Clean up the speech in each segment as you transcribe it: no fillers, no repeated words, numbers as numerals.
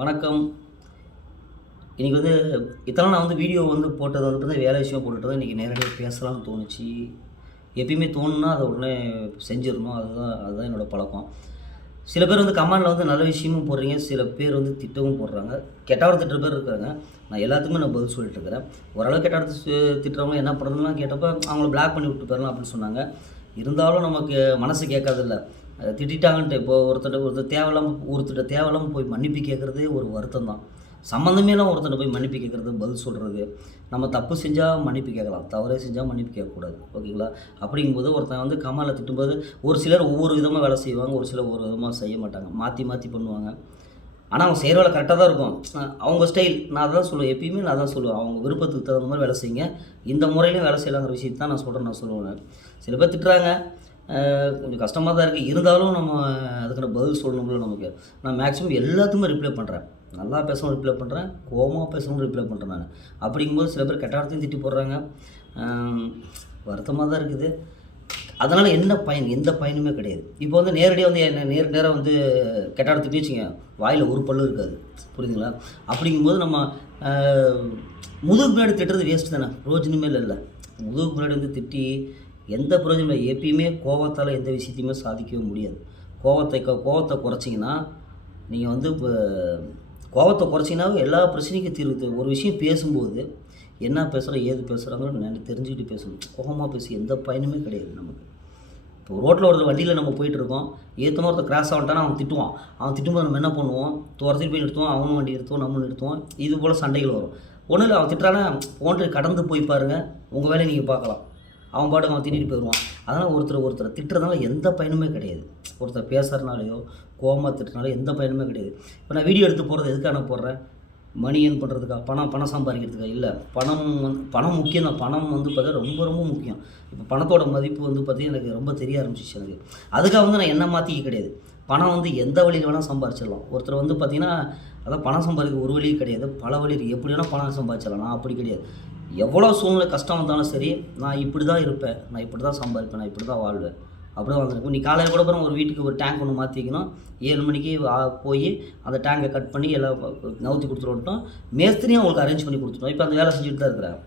வணக்கம். இன்றைக்கி இத்தனை நான் வீடியோ போட்டது வேலை விஷயம் போட்டுட்டு இன்றைக்கி நேரடியாக பேசலாம்னு தோணுச்சு. எப்பயுமே தோணுன்னா அதை உடனே செஞ்சிடணும். அதுதான் என்னோடய பழக்கம். சில பேர் கமெண்டில் நல்ல விஷயமும் போடுறீங்க, சில பேர் திட்டமும் போடுறாங்க. கெட்டவரை திட்டுற பேர் இருக்காங்க. நான் எல்லாத்துக்குமே பதில் சொல்லிட்டு இருக்கிறேன். ஓரளவு கெட்டவரை திட்டுறவங்க என்ன பண்ணுறதுலாம் கேட்டப்போ அவங்கள பிளாக் பண்ணி விட்டு போயிடலாம் அப்படின்னு சொன்னாங்க. இருந்தாலும் நமக்கு மனசு கேட்காதில்ல. திட்டாங்கன்ட்டு இப்போது ஒருத்தர் தேவையில்லாமல் போய் மன்னிப்பு கேட்குறதே ஒரு வருத்தம் தான். சம்மந்தமேலாம் ஒருத்தர் போய் மன்னிப்பு கேட்குறது, பதில் சொல்கிறது. நம்ம தப்பு செஞ்சால் மன்னிப்பு கேட்கலாம், தவறே செஞ்சால் மன்னிப்பு கேட்கக்கூடாது. ஓகேங்களா? அப்படிங்கும்போது ஒருத்தன் கமலை திட்டும்போது ஒரு சிலர் ஒவ்வொரு விதமாக வேலை செய்வாங்க, ஒரு சிலர் ஒரு விதமாக செய்ய மாட்டாங்க, மாற்றி மாற்றி பண்ணுவாங்க. ஆனால் அவங்க செய்கிற வேலை கரெக்டாக தான் இருக்கும். அவங்க ஸ்டைல். நான் அதான் சொல்லுவேன், எப்பயுமே நான் தான் சொல்லுவேன், அவங்க விருப்பத்துக்கு தகுந்த மாதிரி வேலை செய்யுங்க. இந்த முறையிலையும் வேலை செய்யலாங்கிற விஷயத்தை தான் நான் சொல்லுவேன். சில பேர் திட்டுறாங்க, கொஞ்சம் கஷ்டமாக தான் இருக்குது. இருந்தாலும் நம்ம அதுக்கான பதில் சொல்லணும்ல நமக்கு. நான் மேக்ஸிமம் எல்லாத்துக்குமே ரிப்ளை பண்ணுறேன். நல்லா பேசவும் ரிப்ளை பண்ணுறேன், கோவமாக பேசவும் ரிப்ளை பண்ணுறேன் நான். அப்படிங்கும்போது சில பேர் கெட்ட வார்த்தையும் திட்டி போடுறாங்க. வருத்தமாக தான் இருக்குது. அதனால் என்ன பயன்? எந்த பயனுமே கிடையாது. இப்போ நேரடியாக என்ன நேராக கெட்ட வார்த்தை திட்டி வச்சுங்க, வாயில் ஒரு பல்லு இருக்காது. புரியுதுங்களா? அப்படிங்கும்போது நம்ம முதுகு பின்னாடி திட்டுறது வேஸ்ட்டு தானே, பிரயோஜனமே இல்லை. முதுகு பின்னாடி திட்டி எந்த பிரயோஜனம் இல்லை. எப்பயுமே கோபத்தால் எந்த விஷயத்தையுமே சாதிக்கவே முடியாது. கோபத்தை குறைச்சிங்கன்னா நீங்கள் இப்போ கோபத்தை குறைச்சிங்கனாவே எல்லா பிரச்சனைக்கும் தீர்வு. ஒரு விஷயம் பேசும்போது என்ன பேசுகிறோம், ஏது பேசுகிறாங்கன்னு தெரிஞ்சுக்கிட்டு பேசணும். கோபமாக பேசி எந்த பயனுமே கிடையாது நமக்கு. இப்போ ரோட்டில் ஒருத்தர் வண்டியில் நம்ம போயிட்டுருக்கோம், ஏற்றமாக ஒருத்தர் கிராஸ் ஆகிட்டானா அவன் திட்டுவான். அவன் திட்டும்போது நம்ம என்ன பண்ணுவோம், துரத்திட்டு போய் நிறுத்துவோம், அவனும் வண்டி நிறுத்துவோம், நம்மளும் நிறுத்துவோம். இது போல் சண்டைகள் வரும். ஒன்றும் இல்லை, அவன் திட்டுறானா போன்று கடந்து போய் பாருங்கள், உங்கள் வேலையை நீங்கள் பார்க்கலாம். அவன் பாட்டுக்கு அவன் திட்டிட்டு போயிடுவான். அதனால் ஒருத்தர் திட்டுறதுனால எந்த பயனுமே கிடையாது. ஒருத்தர் பேசுகிறனாலையோ கோவமாக திட்டுறனால எந்த பயனுமே கிடையாது. இப்போ நான் வீடியோ எடுத்து போடுறது எதுக்காக நான் போடுறேன்? மணி ஏர்ன் பண்ணுறதுக்கா, பணம் சம்பாதிக்கிறதுக்கா? இல்லை, பணம் முக்கியம் தான். பணம் பார்த்தா ரொம்ப ரொம்ப முக்கியம். இப்போ பணத்தோட மதிப்பு பார்த்தீங்கன்னா எனக்கு ரொம்ப தெரிய ஆரம்பிச்சிச்சு எனக்கு. அதுக்காக நான் என்ன மாற்றிக்க கிடையாது. பணம் எந்த வழியில் வேணால் சம்பாதிச்சிடலாம். ஒருத்தர் பார்த்தீங்கன்னா அதான் பணம் சம்பாதிக்க ஒரு வழியும் கிடையாது, பல வழி இருக்குது. எப்படி வேணால் பணம் சம்பாதிச்சிடலாம். நான் அப்படி கிடையாது. எவ்வளோ சூழ்நிலை கஷ்டம் வந்தாலும் சரி, நான் இப்படி தான் இருப்பேன், நான் இப்படி தான் சம்பாதிப்பேன், நான் இப்படி தான் வாழ்வேன். அப்படி தான் வந்துருக்கும். நீ காலையில் கூட ஒரு வீட்டுக்கு ஒரு டேங்க் ஒன்று மாற்றி வைக்கணும். 7 மணிக்கு போய் அந்த டேங்கை கட் பண்ணி எல்லாம் நவுத்தி கொடுத்துருவோம். மேஸ்திரியும் அவங்களுக்கு அரேஞ்ச் பண்ணி கொடுத்துட்டோம். இப்போ அந்த வேலை செஞ்சுட்டு தான் இருக்கிறேன்.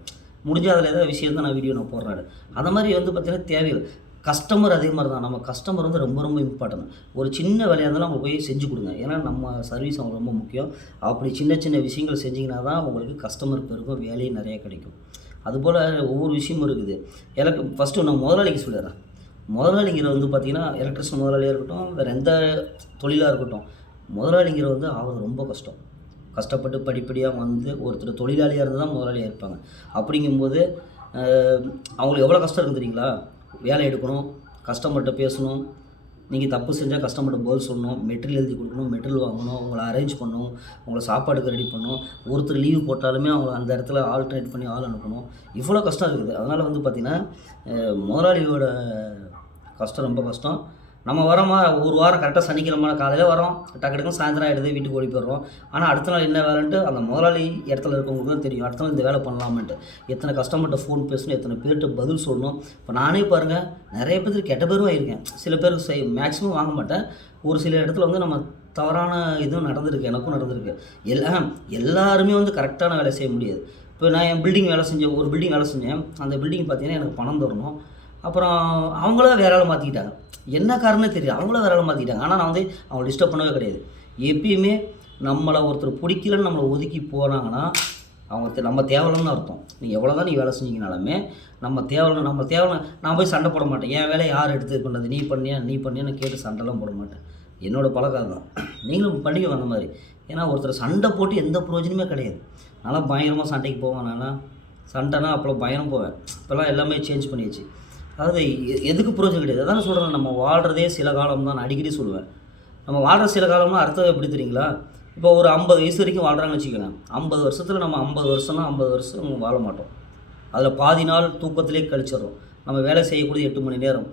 முடிஞ்ச அதில் ஏதாவது விஷயம் தான் நான் போடுறேன். அந்த மாதிரி பார்த்தீங்கன்னா தேவையில்லை. கஸ்டமர் அதே மாதிரி தான். நம்ம கஸ்டமர் ரொம்ப ரொம்ப இம்பார்ட்டன்ட். ஒரு சின்ன வேலையாக இருந்தாலும் அவங்க போய் செஞ்சு கொடுங்க. ஏன்னா நம்ம சர்வீஸ் அவங்க ரொம்ப முக்கியம். அப்படி சின்ன சின்ன விஷயங்கள் செஞ்சிங்கன்னா தான் உங்களுக்கு கஸ்டமர் பெருக்கும், வேலையும் நிறைய கிடைக்கும். அதுபோல் ஒவ்வொரு விஷயமும் இருக்குது. எனக்கு ஃபஸ்ட்டு நான் முதலாளிக்கு சொல்லிடுறேன். முதலாளிங்கிற பார்த்திங்கன்னா எலக்ட்ரிஷியன் முதலாளியாக இருக்கட்டும், வேறு எந்த தொழிலாக இருக்கட்டும், முதலாளிங்கிற ஆவது ரொம்ப கஷ்டம். கஷ்டப்பட்டு படிப்படியாக ஒருத்தர் தொழிலாளியாக இருந்து தான் முதலாளியாக இருப்பாங்க. அப்படிங்கும்போது அவங்களுக்கு எவ்வளோ கஷ்டம் இருக்குது தெரியுங்களா? வேலை எடுக்கணும், கஸ்டமர்கிட்ட பேசணும், நீங்கள் தப்பு செஞ்சால் கஸ்டமர்கிட்ட பதில் சொல்லணும், மெட்டீரியல் எழுதி கொடுக்கணும், மெட்டீரியல் வாங்கணும், உங்களை அரேஞ்ச் பண்ணணும், உங்களை சாப்பாடுக்கு ரெடி பண்ணணும், ஒருத்தர் லீவு போட்டாலுமே அவங்கள அந்த இடத்துல ஆல்ட்ரேட் பண்ணி ஆள் அனுப்பணும். இவ்வளோ கஷ்டம் இருக்குது. அதனால் பார்த்திங்கன்னா முதலாளியோட கஷ்டம் ரொம்ப கஷ்டம். நம்ம வரோமா, ஒரு வாரம் கரெக்டாக சனிக்கிழமை காலையில் வரோம், டக்கு சாயந்தரம் ஆகிடுது, வீட்டுக்கு ஓடி போயிடுறோம். ஆனால் அடுத்த நாள் என்ன வேலைன்ட்டு அந்த முதலாளி இடத்துல இருக்கவங்களுக்கு தான் தெரியும். அடுத்த நாள் இந்த வேலை பண்ணலாமான்ட்டு எத்தனை கஸ்டமர்கிட்ட ஃபோன் பேசணும், எத்தனை பேர்கிட்ட பதில் சொல்லணும். இப்போ நானே பாருங்கள், நிறைய பேருக்கு கெட்ட பேரும் ஆகியிருக்கேன். சில பேர் மேக்ஸிமம் வாங்க மாட்டேன். ஒரு சில இடத்துல நம்ம தவறான இதுவும் நடந்திருக்கு, எனக்கும் நடந்திருக்கு. எல்லாருமே கரெக்டான வேலை செய்ய முடியாது. இப்போ நான் என் பில்டிங் வேலை செஞ்சேன், ஒரு பில்டிங் வேலை செஞ்சேன். அந்த பில்டிங் பார்த்திங்கன்னா எனக்கு பணம் தரணும். அப்புறம் அவங்கள வேற ஆளை மாற்றிக்கிட்டாங்க. என்ன காரணமே தெரியல, அவங்கள வேற ஆளை மாற்றிக்கிட்டாங்க. ஆனால் நான் அவங்களை டிஸ்டர்ப் பண்ணவே கிடையாது. எப்பயுமே நம்மளை ஒருத்தர் பிடிக்கலன்னு நம்மளை ஒதுக்கி போனாங்கன்னா அவங்க நம்ம தேவலைன்னு அர்த்தம். நீங்கள் எவ்வளோ தான் வேலை செஞ்சீங்கனாலுமே நம்ம தேவலை. நான் போய் சண்டை போட மாட்டேன். என் வேலை யார் எடுத்து பண்ணது, நீ பண்ணியான்னு கேட்டு சண்டைலாம் போட மாட்டேன். என்னோடய பழக்கம் தான். நீங்களும் பண்ணிக்க அந்த மாதிரி. ஏன்னா ஒருத்தர் சண்டை போட்டு எந்த பிரயோஜனமே கிடையாது. நல்லா பயங்கரமாக சண்டைக்கு போவேன். நான் சண்டைனா அப்போ பயணம் போவேன். இப்போல்லாம் எல்லாமே சேஞ்ச் பண்ணிடுச்சு. அதாவது எதுக்கு பிரயோஜனம் கிடையாது. அதான் சொல்கிறேன், நம்ம வாழ்கிறதே சில காலம் தான். நான் அடிக்கடி சொல்லுவேன், நம்ம வாழ்கிற சில காலம்னா அர்த்தம் எப்படி தெரியுங்களா? இப்போ ஒரு 50 வயசு வரைக்கும் வாழ்கிறாங்கன்னு வச்சுக்கோங்க. 50 வருஷத்தில் நம்ம 50 வருஷம்னா 50 வருஷம் வாழ மாட்டோம். அதில் பாதி நாள் தூக்கத்திலே கழிச்சிடுறோம். நம்ம வேலை செய்யக்கூடியது 8 மணி நேரம்.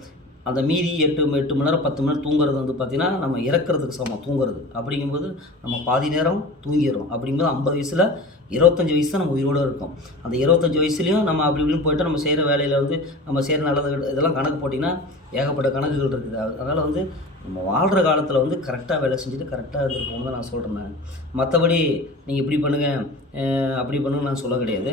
அந்த மீதி 8 மணி நேரம் 10 மணி நேரம் தூங்குறது வந்து பார்த்திங்கன்னா நம்ம இறக்கிறதுக்கு சமம் தூங்குறது. அப்படிங்கும்போது நம்ம பாதி நேரம் தூங்கிடுறோம். அப்படிங்கும்போது 50 வயசில் 25 வயசு தான் நம்ம உயிரோடு இருக்கோம். அந்த 25 வயசுலேயும் நம்ம அப்படி இப்படின்னு போய்ட்டு நம்ம செய்கிற வேலையில் வந்து நம்ம செய்கிற நல்லது இதெல்லாம் கணக்கு போட்டிங்கன்னா ஏகப்பட்ட கணக்குகள் இருக்குது. அதனால் வந்து நம்ம வாழ்கிற காலத்தில் வந்து கரெக்டாக வேலை செஞ்சுட்டு கரெக்டாக இருந்துருக்கோம்னு தான் நான் சொல்கிறேன். நான் மற்றபடி நீங்கள் இப்படி பண்ணுங்கள் அப்படி பண்ணுங்க நான் சொல்ல கிடையாது.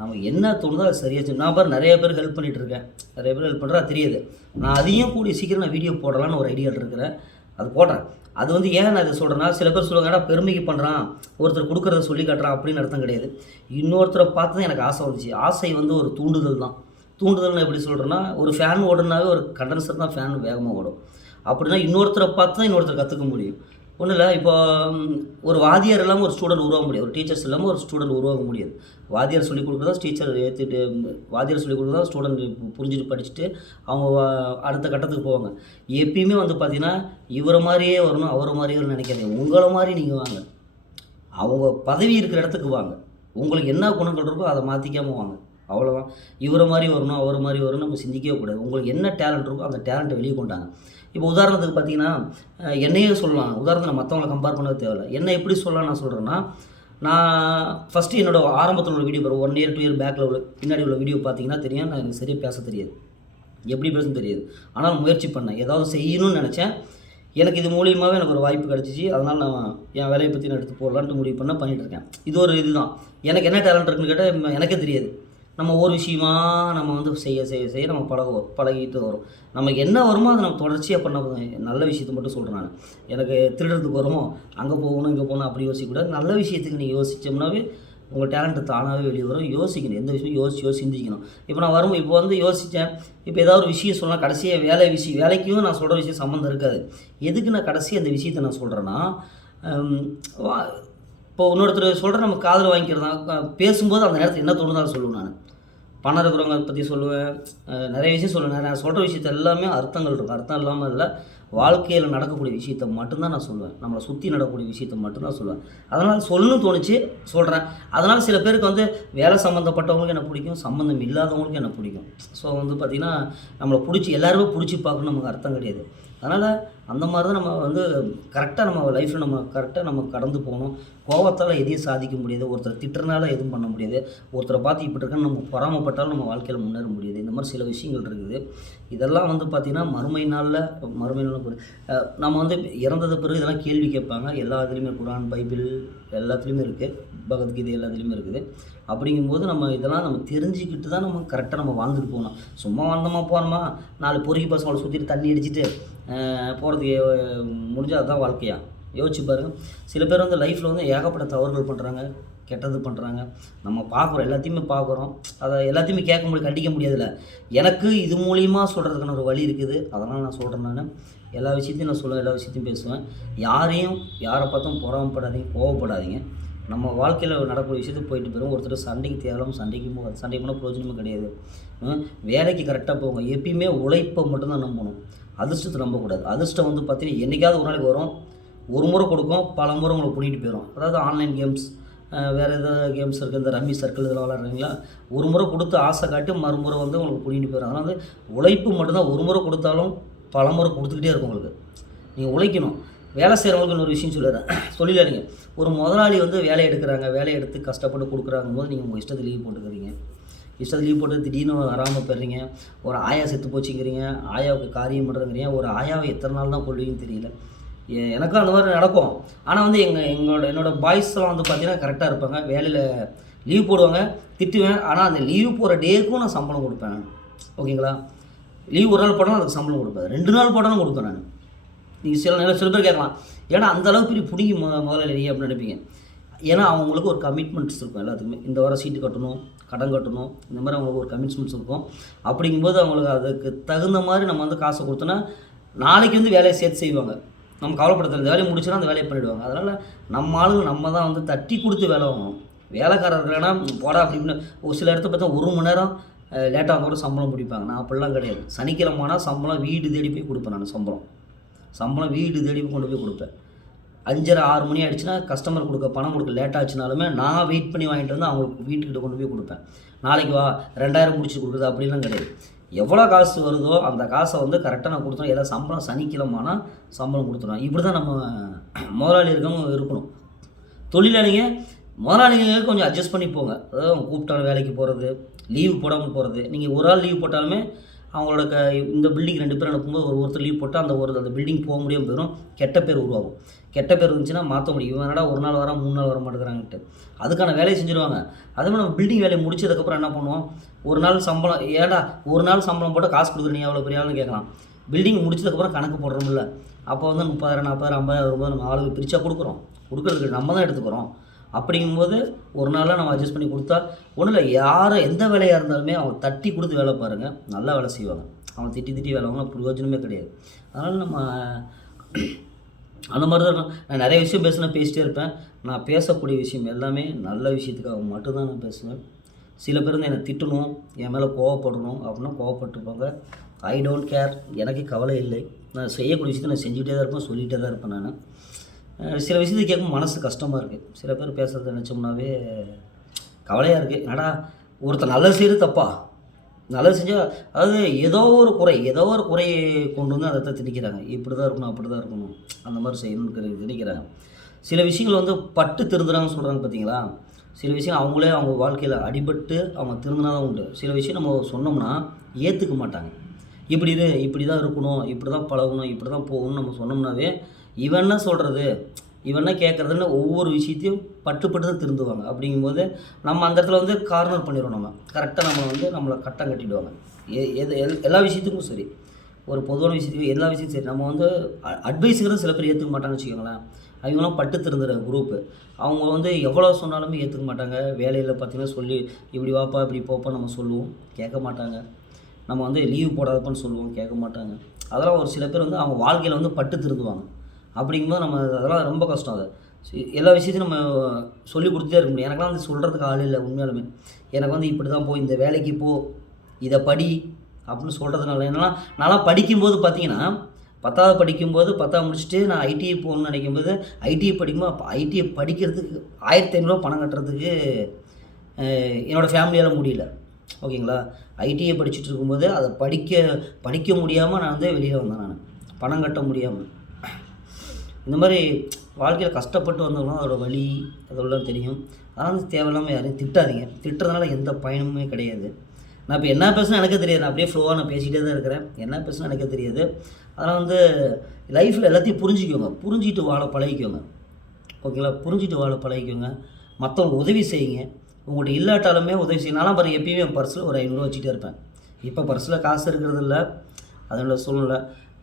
நம்ம என்ன தோணுதோ அது சரியாக நான் நிறைய பேர் ஹெல்ப் பண்ணிகிட்ருக்கேன். நிறைய பேர் ஹெல்ப் பண்ணுறா தெரியுது. நான் அதையும் கூடிய சீக்கிரம் நான் வீடியோ போடலான்னு ஒரு ஐடியாவில் இருக்கிறேன். அது போடுறேன். அது வந்து ஏன் நான் இதை சொல்கிறேன்னா, சில பேர் சொல்லுவாங்க ஏன்னா பெருமைக்கு பண்ணுறான், ஒருத்தர் கொடுக்குறத சொல்லி காட்டுறான் அப்படின்னு அர்த்தம் கிடையாது. இன்னொருத்தரை பார்த்து தான் எனக்கு ஆசை வந்துச்சு. ஆசை வந்து ஒரு தூண்டுதல் தான். தூண்டுதல்னு எப்படி சொல்கிறேன்னா, ஒரு ஃபேன் ஓடுனாவே ஒரு கண்டன்சர் தான் ஃபேன் வேகமாக ஓடும். அப்படின்னா இன்னொருத்தரை பார்த்து தான் இன்னொருத்தர் கற்றுக்க முடியும். ஒன்றும் இல்லை, இப்போ ஒரு வாத்தியார் இல்லாமல் ஒரு ஸ்டூடெண்ட் உருவாக முடியாது. ஒரு டீச்சர்ஸ் இல்லாமல் ஒரு ஸ்டூடெண்ட் உருவாக முடியாது. வாத்தியார் சொல்லிக் கொடுக்குறதா டீச்சர் ஏற்றுட்டு, வாத்தியார் சொல்லிக் கொடுக்குறதா ஸ்டூடெண்ட் புரிஞ்சுட்டு படிச்சுட்டு அவங்க அடுத்த கட்டத்துக்கு போவாங்க. எப்பயுமே வந்து பார்த்திங்கன்னா இவரை மாதிரியே வரணும் அவரை மாதிரியே வரணும்னு நினைக்காதீங்க. உங்களை மாதிரி நீங்கள் வாங்க. அவங்க பதவி இருக்கிற இடத்துக்கு வாங்க. உங்களுக்கு என்ன குணங்கள் இருக்கோ அதை மாற்றிக்காமல் வாங்க. அவ்வளோதான். இவரை மாதிரி வரணும் அவரை மாதிரி வரணும் நம்ம சிந்திக்கவே கூடாது. உங்களுக்கு என்ன டேலண்ட் இருக்கோ அந்த டேலண்ட்டை வெளியே கொண்டாங்க. இப்போ உதாரணத்துக்கு பார்த்தீங்கன்னா என்னையே சொல்லலாம். உதாரணத்தை நான் மற்றவங்களை கம்பேர் பண்ண தேவையில்லை. என்ன எப்படி சொல்லலாம் நான் சொல்கிறேன்னா, நான் ஃபஸ்ட்டு என்னோடய ஆரம்பத்தில் உள்ள வீடியோ 1 இயர் 2 இயர் பேக்கில் உள்ள பின்னாடி உள்ள வீடியோ பார்த்தீங்கன்னா தெரியும். நான் எனக்கு சரியாக பேச தெரியாது, எப்படி பேசணும் தெரியாது. ஆனால் முயற்சி பண்ணேன், ஏதாவது செய்யணும்னு நினச்சேன். எனக்கு இது மூலியமாகவே எனக்கு ஒரு வாய்ப்பு கிடச்சிச்சு. அதனால் நான் என் வேலையை பற்றி நான் எடுத்து போடலான்ட்டு முடிவு பண்ண பண்ணிகிட்ருக்கேன். இது ஒரு இதுதான். எனக்கு என்ன டேலண்ட் இருக்குன்னு கேட்டால் எனக்கே தெரியாது. நம்ம ஒரு விஷயமா நம்ம வந்து செய்ய நம்ம பழகிட்டு வரும். நமக்கு என்ன வருமோ அதை நம்ம தொடர்ச்சியாக பண்ண நல்ல விஷயத்தை மட்டும் சொல்கிறேன் நான். எனக்கு திருடுறதுக்கு வருமோ அங்கே போகணும் இங்கே போகணும் அப்படி யோசிக்கக்கூடாது. நல்ல விஷயத்துக்கு நீங்கள் யோசித்தோம்னாவே உங்கள் டேலண்ட்டு தானாகவே வெளியே வரும். யோசிக்கணும், எந்த விஷயம் யோசிச்சு சிந்திக்கணும். இப்போ நான் இப்போ வந்து யோசித்தேன். இப்போ ஏதாவது ஒரு விஷயம் சொன்னால் கடைசியாக வேலைக்கும் நான் சொல்கிற விஷயம் சம்மந்தம் இருக்காது. எதுக்கு நான் கடைசி அந்த விஷயத்தை நான் சொல்கிறேன்னா, இப்போ இன்னொருத்தர் சொல்கிறேன் நம்ம காதில் வாங்கிக்கிறதா பேசும்போது அந்த நேரத்தில் என்ன தோணுதான் சொல்லுவேன். நான் பணம் இருக்கிறவங்க பற்றி சொல்லுவேன், நிறைய விஷயம் சொல்லுவேன். நான் சொல்கிற விஷயத்த எல்லாமே அர்த்தங்கள் இருக்கும். அர்த்தம் இல்லாமல் இல்லை, வாழ்க்கையில் நடக்கக்கூடிய விஷயத்தை மட்டும்தான் நான் சொல்லுவேன். நம்மளை சுற்றி நடக்கக்கூடிய விஷயத்தை மட்டும்தான் சொல்லுவேன். அதனால் சொல்லணும்னு தோணுச்சு சொல்கிறேன். அதனால் சில பேருக்கு வந்து வேலை சம்மந்தப்பட்டவங்களுக்கு என்ன பிடிக்கும், சம்மந்தம் இல்லாதவங்களுக்கும் என்ன பிடிக்கும். ஸோ வந்து பார்த்திங்கன்னா நம்மளை எல்லாருமே பிடிச்சி பார்க்கணும் நமக்கு அர்த்தம் கிடையாது. அதனால் அந்த மாதிரி தான் நம்ம வந்து கரெக்டாக நம்ம லைஃப்பில் நம்ம கரெக்டாக நம்ம கடந்து போகணும். கோபத்தால் எதையும் சாதிக்க முடியாது. ஒருத்தர் திட்டுறனால எதுவும் பண்ண முடியாது. ஒருத்தரை பார்த்து இப்படி இருக்குன்னு நம்ம பொறாமப்பட்டாலும் நம்ம வாழ்க்கையில் முன்னேற முடியாது. இந்த மாதிரி சில விஷயங்கள் இருக்குது. இதெல்லாம் வந்து பார்த்திங்கன்னா மறுமை நாளில் நம்ம வந்து இறந்தது பிறகு இதெல்லாம் கேள்வி கேட்பாங்க. எல்லா இதுலேயுமே குரான், பைபிள் எல்லாத்துலேயுமே இருக்குது. பகவத்கீதை எல்லாத்துலேயுமே இருக்குது. அப்படிங்கும்போது நம்ம இதெல்லாம் நம்ம தெரிஞ்சுக்கிட்டு தான் நம்ம கரெக்டாக நம்ம வாழ்ந்துட்டு போகணும். சும்மா வந்தோமா போனோமா 4 பொறுக்கி பசங்களை சுற்றிட்டு தண்ணி அடிச்சுட்டு போகிறதுக்கு முடிஞ்சால் அதுதான் வாழ்க்கையா? யோசிச்சு பாருங்கள். சில பேர் வந்து லைஃப்பில் வந்து ஏகப்பட்ட தவறுகள் பண்ணுறாங்க, கெட்டது பண்ணுறாங்க. நம்ம பார்க்குறோம், எல்லாத்தையுமே பார்க்குறோம். அதை எல்லாத்தையுமே கேட்க முடியாது, கண்டிக்க முடியாதுல்ல. எனக்கு இது மூலியமாக சொல்கிறதுக்கான ஒரு வழி இருக்குது. அதனால் நான் சொல்கிறேன். நான் எல்லா விஷயத்தையும் நான் சொல்லுவேன், எல்லா விஷயத்தையும் பேசுவேன். யாரை பார்த்தும் பொறாமப்படாதீங்க, கோவப்படாதீங்க. நம்ம வாழ்க்கையில் நடக்கக்கூடிய விஷயத்துக்கு போயிட்டு போயிடும். ஒருத்தர் சண்டைக்கு தேவலாம், சண்டைக்கு போனால் பிரயோஜனமே கிடையாது. வேலைக்கு கரெக்டாக போங்க. எப்பயுமே உழைப்பை மட்டும்தான் நம்பணும், அதிர்ஷ்டத்தை நம்பக்கூடாது. அதிர்ஷ்டம் வந்து பார்த்தீங்கன்னா என்றைக்காவது ஒரு நாளைக்கு வரும். ஒரு முறை கொடுக்கும், பல முறை உங்களை பண்ணிட்டு போயிடும். அதாவது ஆன்லைன் கேம்ஸ், வேறு எதாவது கேம்ஸ் இருக்குது, இந்த ரம்மி சர்க்கிள் இதெல்லாம் விளாட்றீங்களா, ஒரு முறை கொடுத்து ஆசை காட்டி மறுமுறை வந்து உங்களுக்கு பண்ணிட்டு போயிடும். அதனால் வந்து உழைப்பு மட்டும்தான். ஒரு முறை கொடுத்தாலும் பல முறை கொடுத்துக்கிட்டே இருக்கும் உங்களுக்கு. நீங்கள் உழைக்கணும். வேலை செய்கிறவங்களுக்கு இன்னொரு விஷயம் சொல்லிடாதீங்க. ஒரு முதலாளி வந்து வேலை எடுக்கிறாங்க, வேலையை எடுத்து கஷ்டப்பட்டு கொடுக்குறாங்க போது நீங்கள் உங்கள் இஷ்டத்தை லீவ் போட்டுக்கிறீங்க. இஷ்டத்தை லீவ் போட்டு திடீர்னு வராமல் போயிடுறீங்க. ஒரு ஆயா செத்து போச்சுங்கிறீங்க, ஆயாவுக்கு காரியம் பண்ணுறங்கிறீங்க. ஒரு ஆயாவை எத்தனை நாள் தான் கொள்வீங்கன்னு தெரியல. எனக்கும் அந்த மாதிரி நடக்கும். ஆனால் வந்து என்னோடய பாய்ஸ்லாம் வந்து பார்த்திங்கன்னா கரெக்டாக இருப்பாங்க. வேலையில் லீவ் போடுவாங்க, திட்டுவேன். ஆனால் அந்த லீவ் போகிற டேக்கும் நான் சம்பளம் கொடுப்பேன். ஓகேங்களா? லீவ் ஒரு நாள் போட்டாலும் அதுக்கு சம்பளம் கொடுப்பேன், 2 நாள் போட்டாலும் கொடுப்பேன் நான். நீங்கள் சில பேர் கேட்கலாம், ஏன்னா அந்தளவுக்கு பெரிய பிடிங்கி முதல்ல நீ அப்படின்னு நினைப்பீங்க. ஏன்னா அவங்களுக்கு ஒரு கமிட்மெண்ட்ஸ் இருக்கும். எல்லாத்துக்குமே இந்த வாரம் சீட்டு கட்டணும், கடன் கட்டணும், இந்த மாதிரி அவங்களுக்கு ஒரு கமிட்மெண்ட்ஸ் இருக்கும். அப்படிங்கும்போது அவங்களுக்கு அதுக்கு தகுந்த மாதிரி நம்ம வந்து காசை கொடுத்தோன்னா நாளைக்கு வந்து வேலையை சேர்த்து செய்வாங்க. நம்ம கவலைப்படுத்துகிற இந்த வேலையை முடிச்சுன்னா அந்த வேலையை பண்ணிவிடுவாங்க. அதனால் நம்ம ஆளுங்க நம்ம தான் வந்து தட்டி கொடுத்து வேலை வாங்கணும். வேலைக்காரர்கள்னா போடா அப்படின்னு ஒரு சில இடத்த பார்த்தா 1 மணி நேரம் லேட்டாக வந்தால் கூட சம்பளம் பிடிப்பாங்க. நான் அப்படிலாம் கிடையாது. சனிக்கிழமைனா சம்பளம் வீடு தேடி போய் கொடுப்பேன். நான் சம்பளம் வீடு தேடி கொண்டு போய் கொடுப்பேன். 5:30 6 மணி ஆகிடுச்சுன்னா கஸ்டமர் பணம் கொடுக்க லேட் ஆச்சுனாலுமே நான் வெயிட் பண்ணி வாங்கிட்டு வந்து அவங்களுக்கு வீட்டுக்கிட்ட கொண்டு போய் கொடுப்பேன். நாளைக்கு வா 2000 முடிச்சு கொடுக்குறது அப்படிலாம் கிடையாது. எவ்வளோ காசு வருதோ அந்த காசை வந்து கரெக்டாக நான் கொடுத்துருவேன். எல்லாம் சம்பளம் சனிக்கிழமைனா சம்பளம் கொடுத்துருவேன். இப்படி தான் நம்ம முதலாளி இருக்கணும். தொழிலாளிங்க முதலாளிங்களுக்கு கொஞ்சம் அட்ஜஸ்ட் பண்ணி போங்க. அதாவது அவங்க கூப்பிட்டாலும் வேலைக்கு போகிறது, லீவு போடாமல் போகிறது. நீங்கள் ஒரு ஆள் லீவ் போட்டாலுமே அவங்களோட இந்த பில்டிங் 2 பேர் அனுப்பும்போது ஒருத்தர் லீவ் போட்டால் அந்த பில்டிங் போக முடியாமல் போயிடும். கெட்ட பேர் உருவாகும். கெட்ட பேர் இருந்துச்சுன்னா மாற்ற முடியும். இவன் என்னடா ஒரு நாள் வரான் 3 நாள் வர மாட்டேங்கிறாங்கன்ட்டு அதுக்கான வேலையை செஞ்சுருவாங்க. அதே மாதிரி நம்ம பில்டிங் வேலையை முடிச்சதுக்கப்புறம் என்ன பண்ணுவோம், ஒரு நாள் சம்பளம் ஏடா ஒரு நாள் சம்பளம் போட்டால் காசு கொடுக்குற நீ எவ்வளோ பெரிய ஆளுன்னு கேட்கலாம். பில்டிங் முடிச்சதுக்கப்புறம் கணக்கு போடுறோம்ல, அப்போ வந்து 30,000 40,000 50,000 ரூபாய் நம்ம ஆளுக்கு பிரித்தா கொடுக்குறதுக்கு நம்ம தான் எடுத்துக்கிறோம். அப்படிங்கும்போது ஒரு நாளாக நம்ம அட்ஜஸ்ட் பண்ணி கொடுத்தா ஒன்றும் இல்லை. யாரை எந்த வேலையாக இருந்தாலுமே அவங்க தட்டி கொடுத்து வேலை பாருங்கள், நல்லா வேலை செய்வாங்க. அவங்க திட்டி வேலை வாங்கினா பிரயோஜனமே கிடையாது. அதனால் நம்ம அந்த மாதிரி தான் இருக்கும். நான் நிறைய விஷயம் பேசிகிட்டே இருப்பேன். நான் பேசக்கூடிய விஷயம் எல்லாமே நல்ல விஷயத்துக்காக மட்டும்தான் நான் பேசுவேன். சில பேர் வந்து என்னை திட்டணும், என் மேலே கோவப்படணும் அப்படின்னா கோவப்பட்டுருப்பாங்க. ஐ டோன்ட் கேர், எனக்கு கவலை இல்லை. நான் செய்யக்கூடிய விஷயத்தை நான் செஞ்சுக்கிட்டே தான் இருப்பேன், சொல்லிகிட்டே தான் இருப்பேன். நான் சில விஷயத்தை கேட்கும் மனசு கஷ்டமாக இருக்குது. சில பேர் பேசுகிறத நினச்சோம்னாவே கவலையாக இருக்குது. என்னடா ஒருத்தர் நல்லது செய்கிறது தப்பா, நல்லது செஞ்சால் அதாவது ஏதோ ஒரு குறையை கொண்டு வந்து அதை திணிக்கிறாங்க. இப்படி தான் இருக்கணும், அப்படி தான் இருக்கணும், அந்த மாதிரி செய்யணும்னு திணிக்கிறாங்க. சில விஷயங்கள் வந்து பட்டு திருந்துறாங்கன்னு சொல்கிறாங்க பார்த்தீங்களா. சில விஷயம் அவங்களே அவங்க வாழ்க்கையில் அடிபட்டு அவங்க திருந்தினா தான் உண்டு. சில விஷயம் நம்ம சொன்னோம்னா ஏற்றுக்க மாட்டாங்க. இப்படி தான் இருக்கணும், இப்படி தான் பழகணும், இப்படி தான் போகணும்னு நம்ம சொன்னோம்னாவே இவன் என்ன சொல்கிறது, இவன் என்ன கேட்குறதுன்னு ஒவ்வொரு விஷயத்தையும் பட்டு தான் திருந்துவாங்க. அப்படிங்கும்போது நம்ம அந்த இடத்துல வந்து கார்னர் பண்ணிடுவோம். நம்ம கரெக்டாக நம்மளை கட்டம் கட்டிடுவாங்க. எல்லா விஷயத்துக்கும் சரி, ஒரு பொதுவான விஷயத்துக்கு எல்லா விஷயத்துக்கும் சரி. நம்ம வந்து அட்வைஸுங்கிறது சில பேர் ஏற்றுக்க மாட்டாங்கன்னு வச்சுக்கோங்களேன். அவங்களாம் பட்டு திருந்துற குரூப்பு. அவங்க வந்து எவ்வளோ சொன்னாலுமே ஏற்றுக்க மாட்டாங்க. வேலையில் பார்த்திங்கன்னா சொல்லி இப்படி வாப்பா இப்படி போப்பா நம்ம சொல்லுவோம், கேட்க மாட்டாங்க. நம்ம வந்து லீவ் போடாதப்பான்னு சொல்லுவோம், கேட்க மாட்டாங்க. அதெல்லாம் ஒரு சில பேர் வந்து அவங்க வாழ்க்கையில் வந்து பட்டு திருந்துவாங்க. அப்படிங்கும்போது நம்ம அதெல்லாம் ரொம்ப கஷ்டம். அதை எல்லா விஷயத்தையும் நம்ம சொல்லி கொடுத்துட்டே இருக்க முடியும். எனக்கெல்லாம் வந்து சொல்கிறதுக்கு ஆள் இல்லை உண்மையாலுமே. எனக்கு வந்து இப்படி தான் இந்த வேலைக்கு போ, இதை படி அப்படின்னு சொல்கிறதுனால என்னென்னா, நான்லாம் படிக்கும்போது பார்த்திங்கன்னா 10வது படிக்கும்போது 10வது முடிச்சுட்டு நான் ஐடிஐ போகணுன்னு நினைக்கும்போது ஐடிஐ படிக்கும்போது ஐடிஐ படிக்கிறதுக்கு 1500 பணம் கட்டுறதுக்கு என்னோடய ஃபேமிலியால் முடியல. ஓகேங்களா. ஐடிஐ படிச்சுட்டு இருக்கும்போது அதை படிக்க முடியாமல் நான் வந்து வெளியில் வந்தேன். நான் பணம் கட்ட முடியாமல். இந்த மாதிரி வாழ்க்கையில் கஷ்டப்பட்டு வந்தவங்களும் அதோடய வலி அதெல்லாம் தெரியும். அதனால் வந்து தேவையில்லாமல் யாரையும் திட்டாதீங்க. திட்டுறதுனால எந்த பயனுமே கிடையாது. நான் இப்போ என்ன பேசுனா எனக்கே தெரியாது. நான் அப்படியே ஃப்ளோவாக நான் பேசிகிட்டே தான் இருக்கிறேன். என்ன பேசுனா எனக்கே தெரியாது. அதனால் வந்து லைஃப்பில் எல்லாத்தையும் புரிஞ்சிட்டு வாழ பழகிக்கோங்க. ஓகேங்களா. புரிஞ்சிட்டு வாழ பழகிக்கோங்க. மற்றவங்க உதவி செய்யுங்க. உங்கள்கிட்ட இல்லாட்டாலுமே உதவி செய்ய. நான்லாம் பாருங்கள், எப்பயுமே என் பர்ஸில் ஒரு 500 வச்சுட்டே இருப்பேன். இப்போ பர்ஸில் காசு இருக்கிறது இல்லை, அதனோட சூழ்நிலை.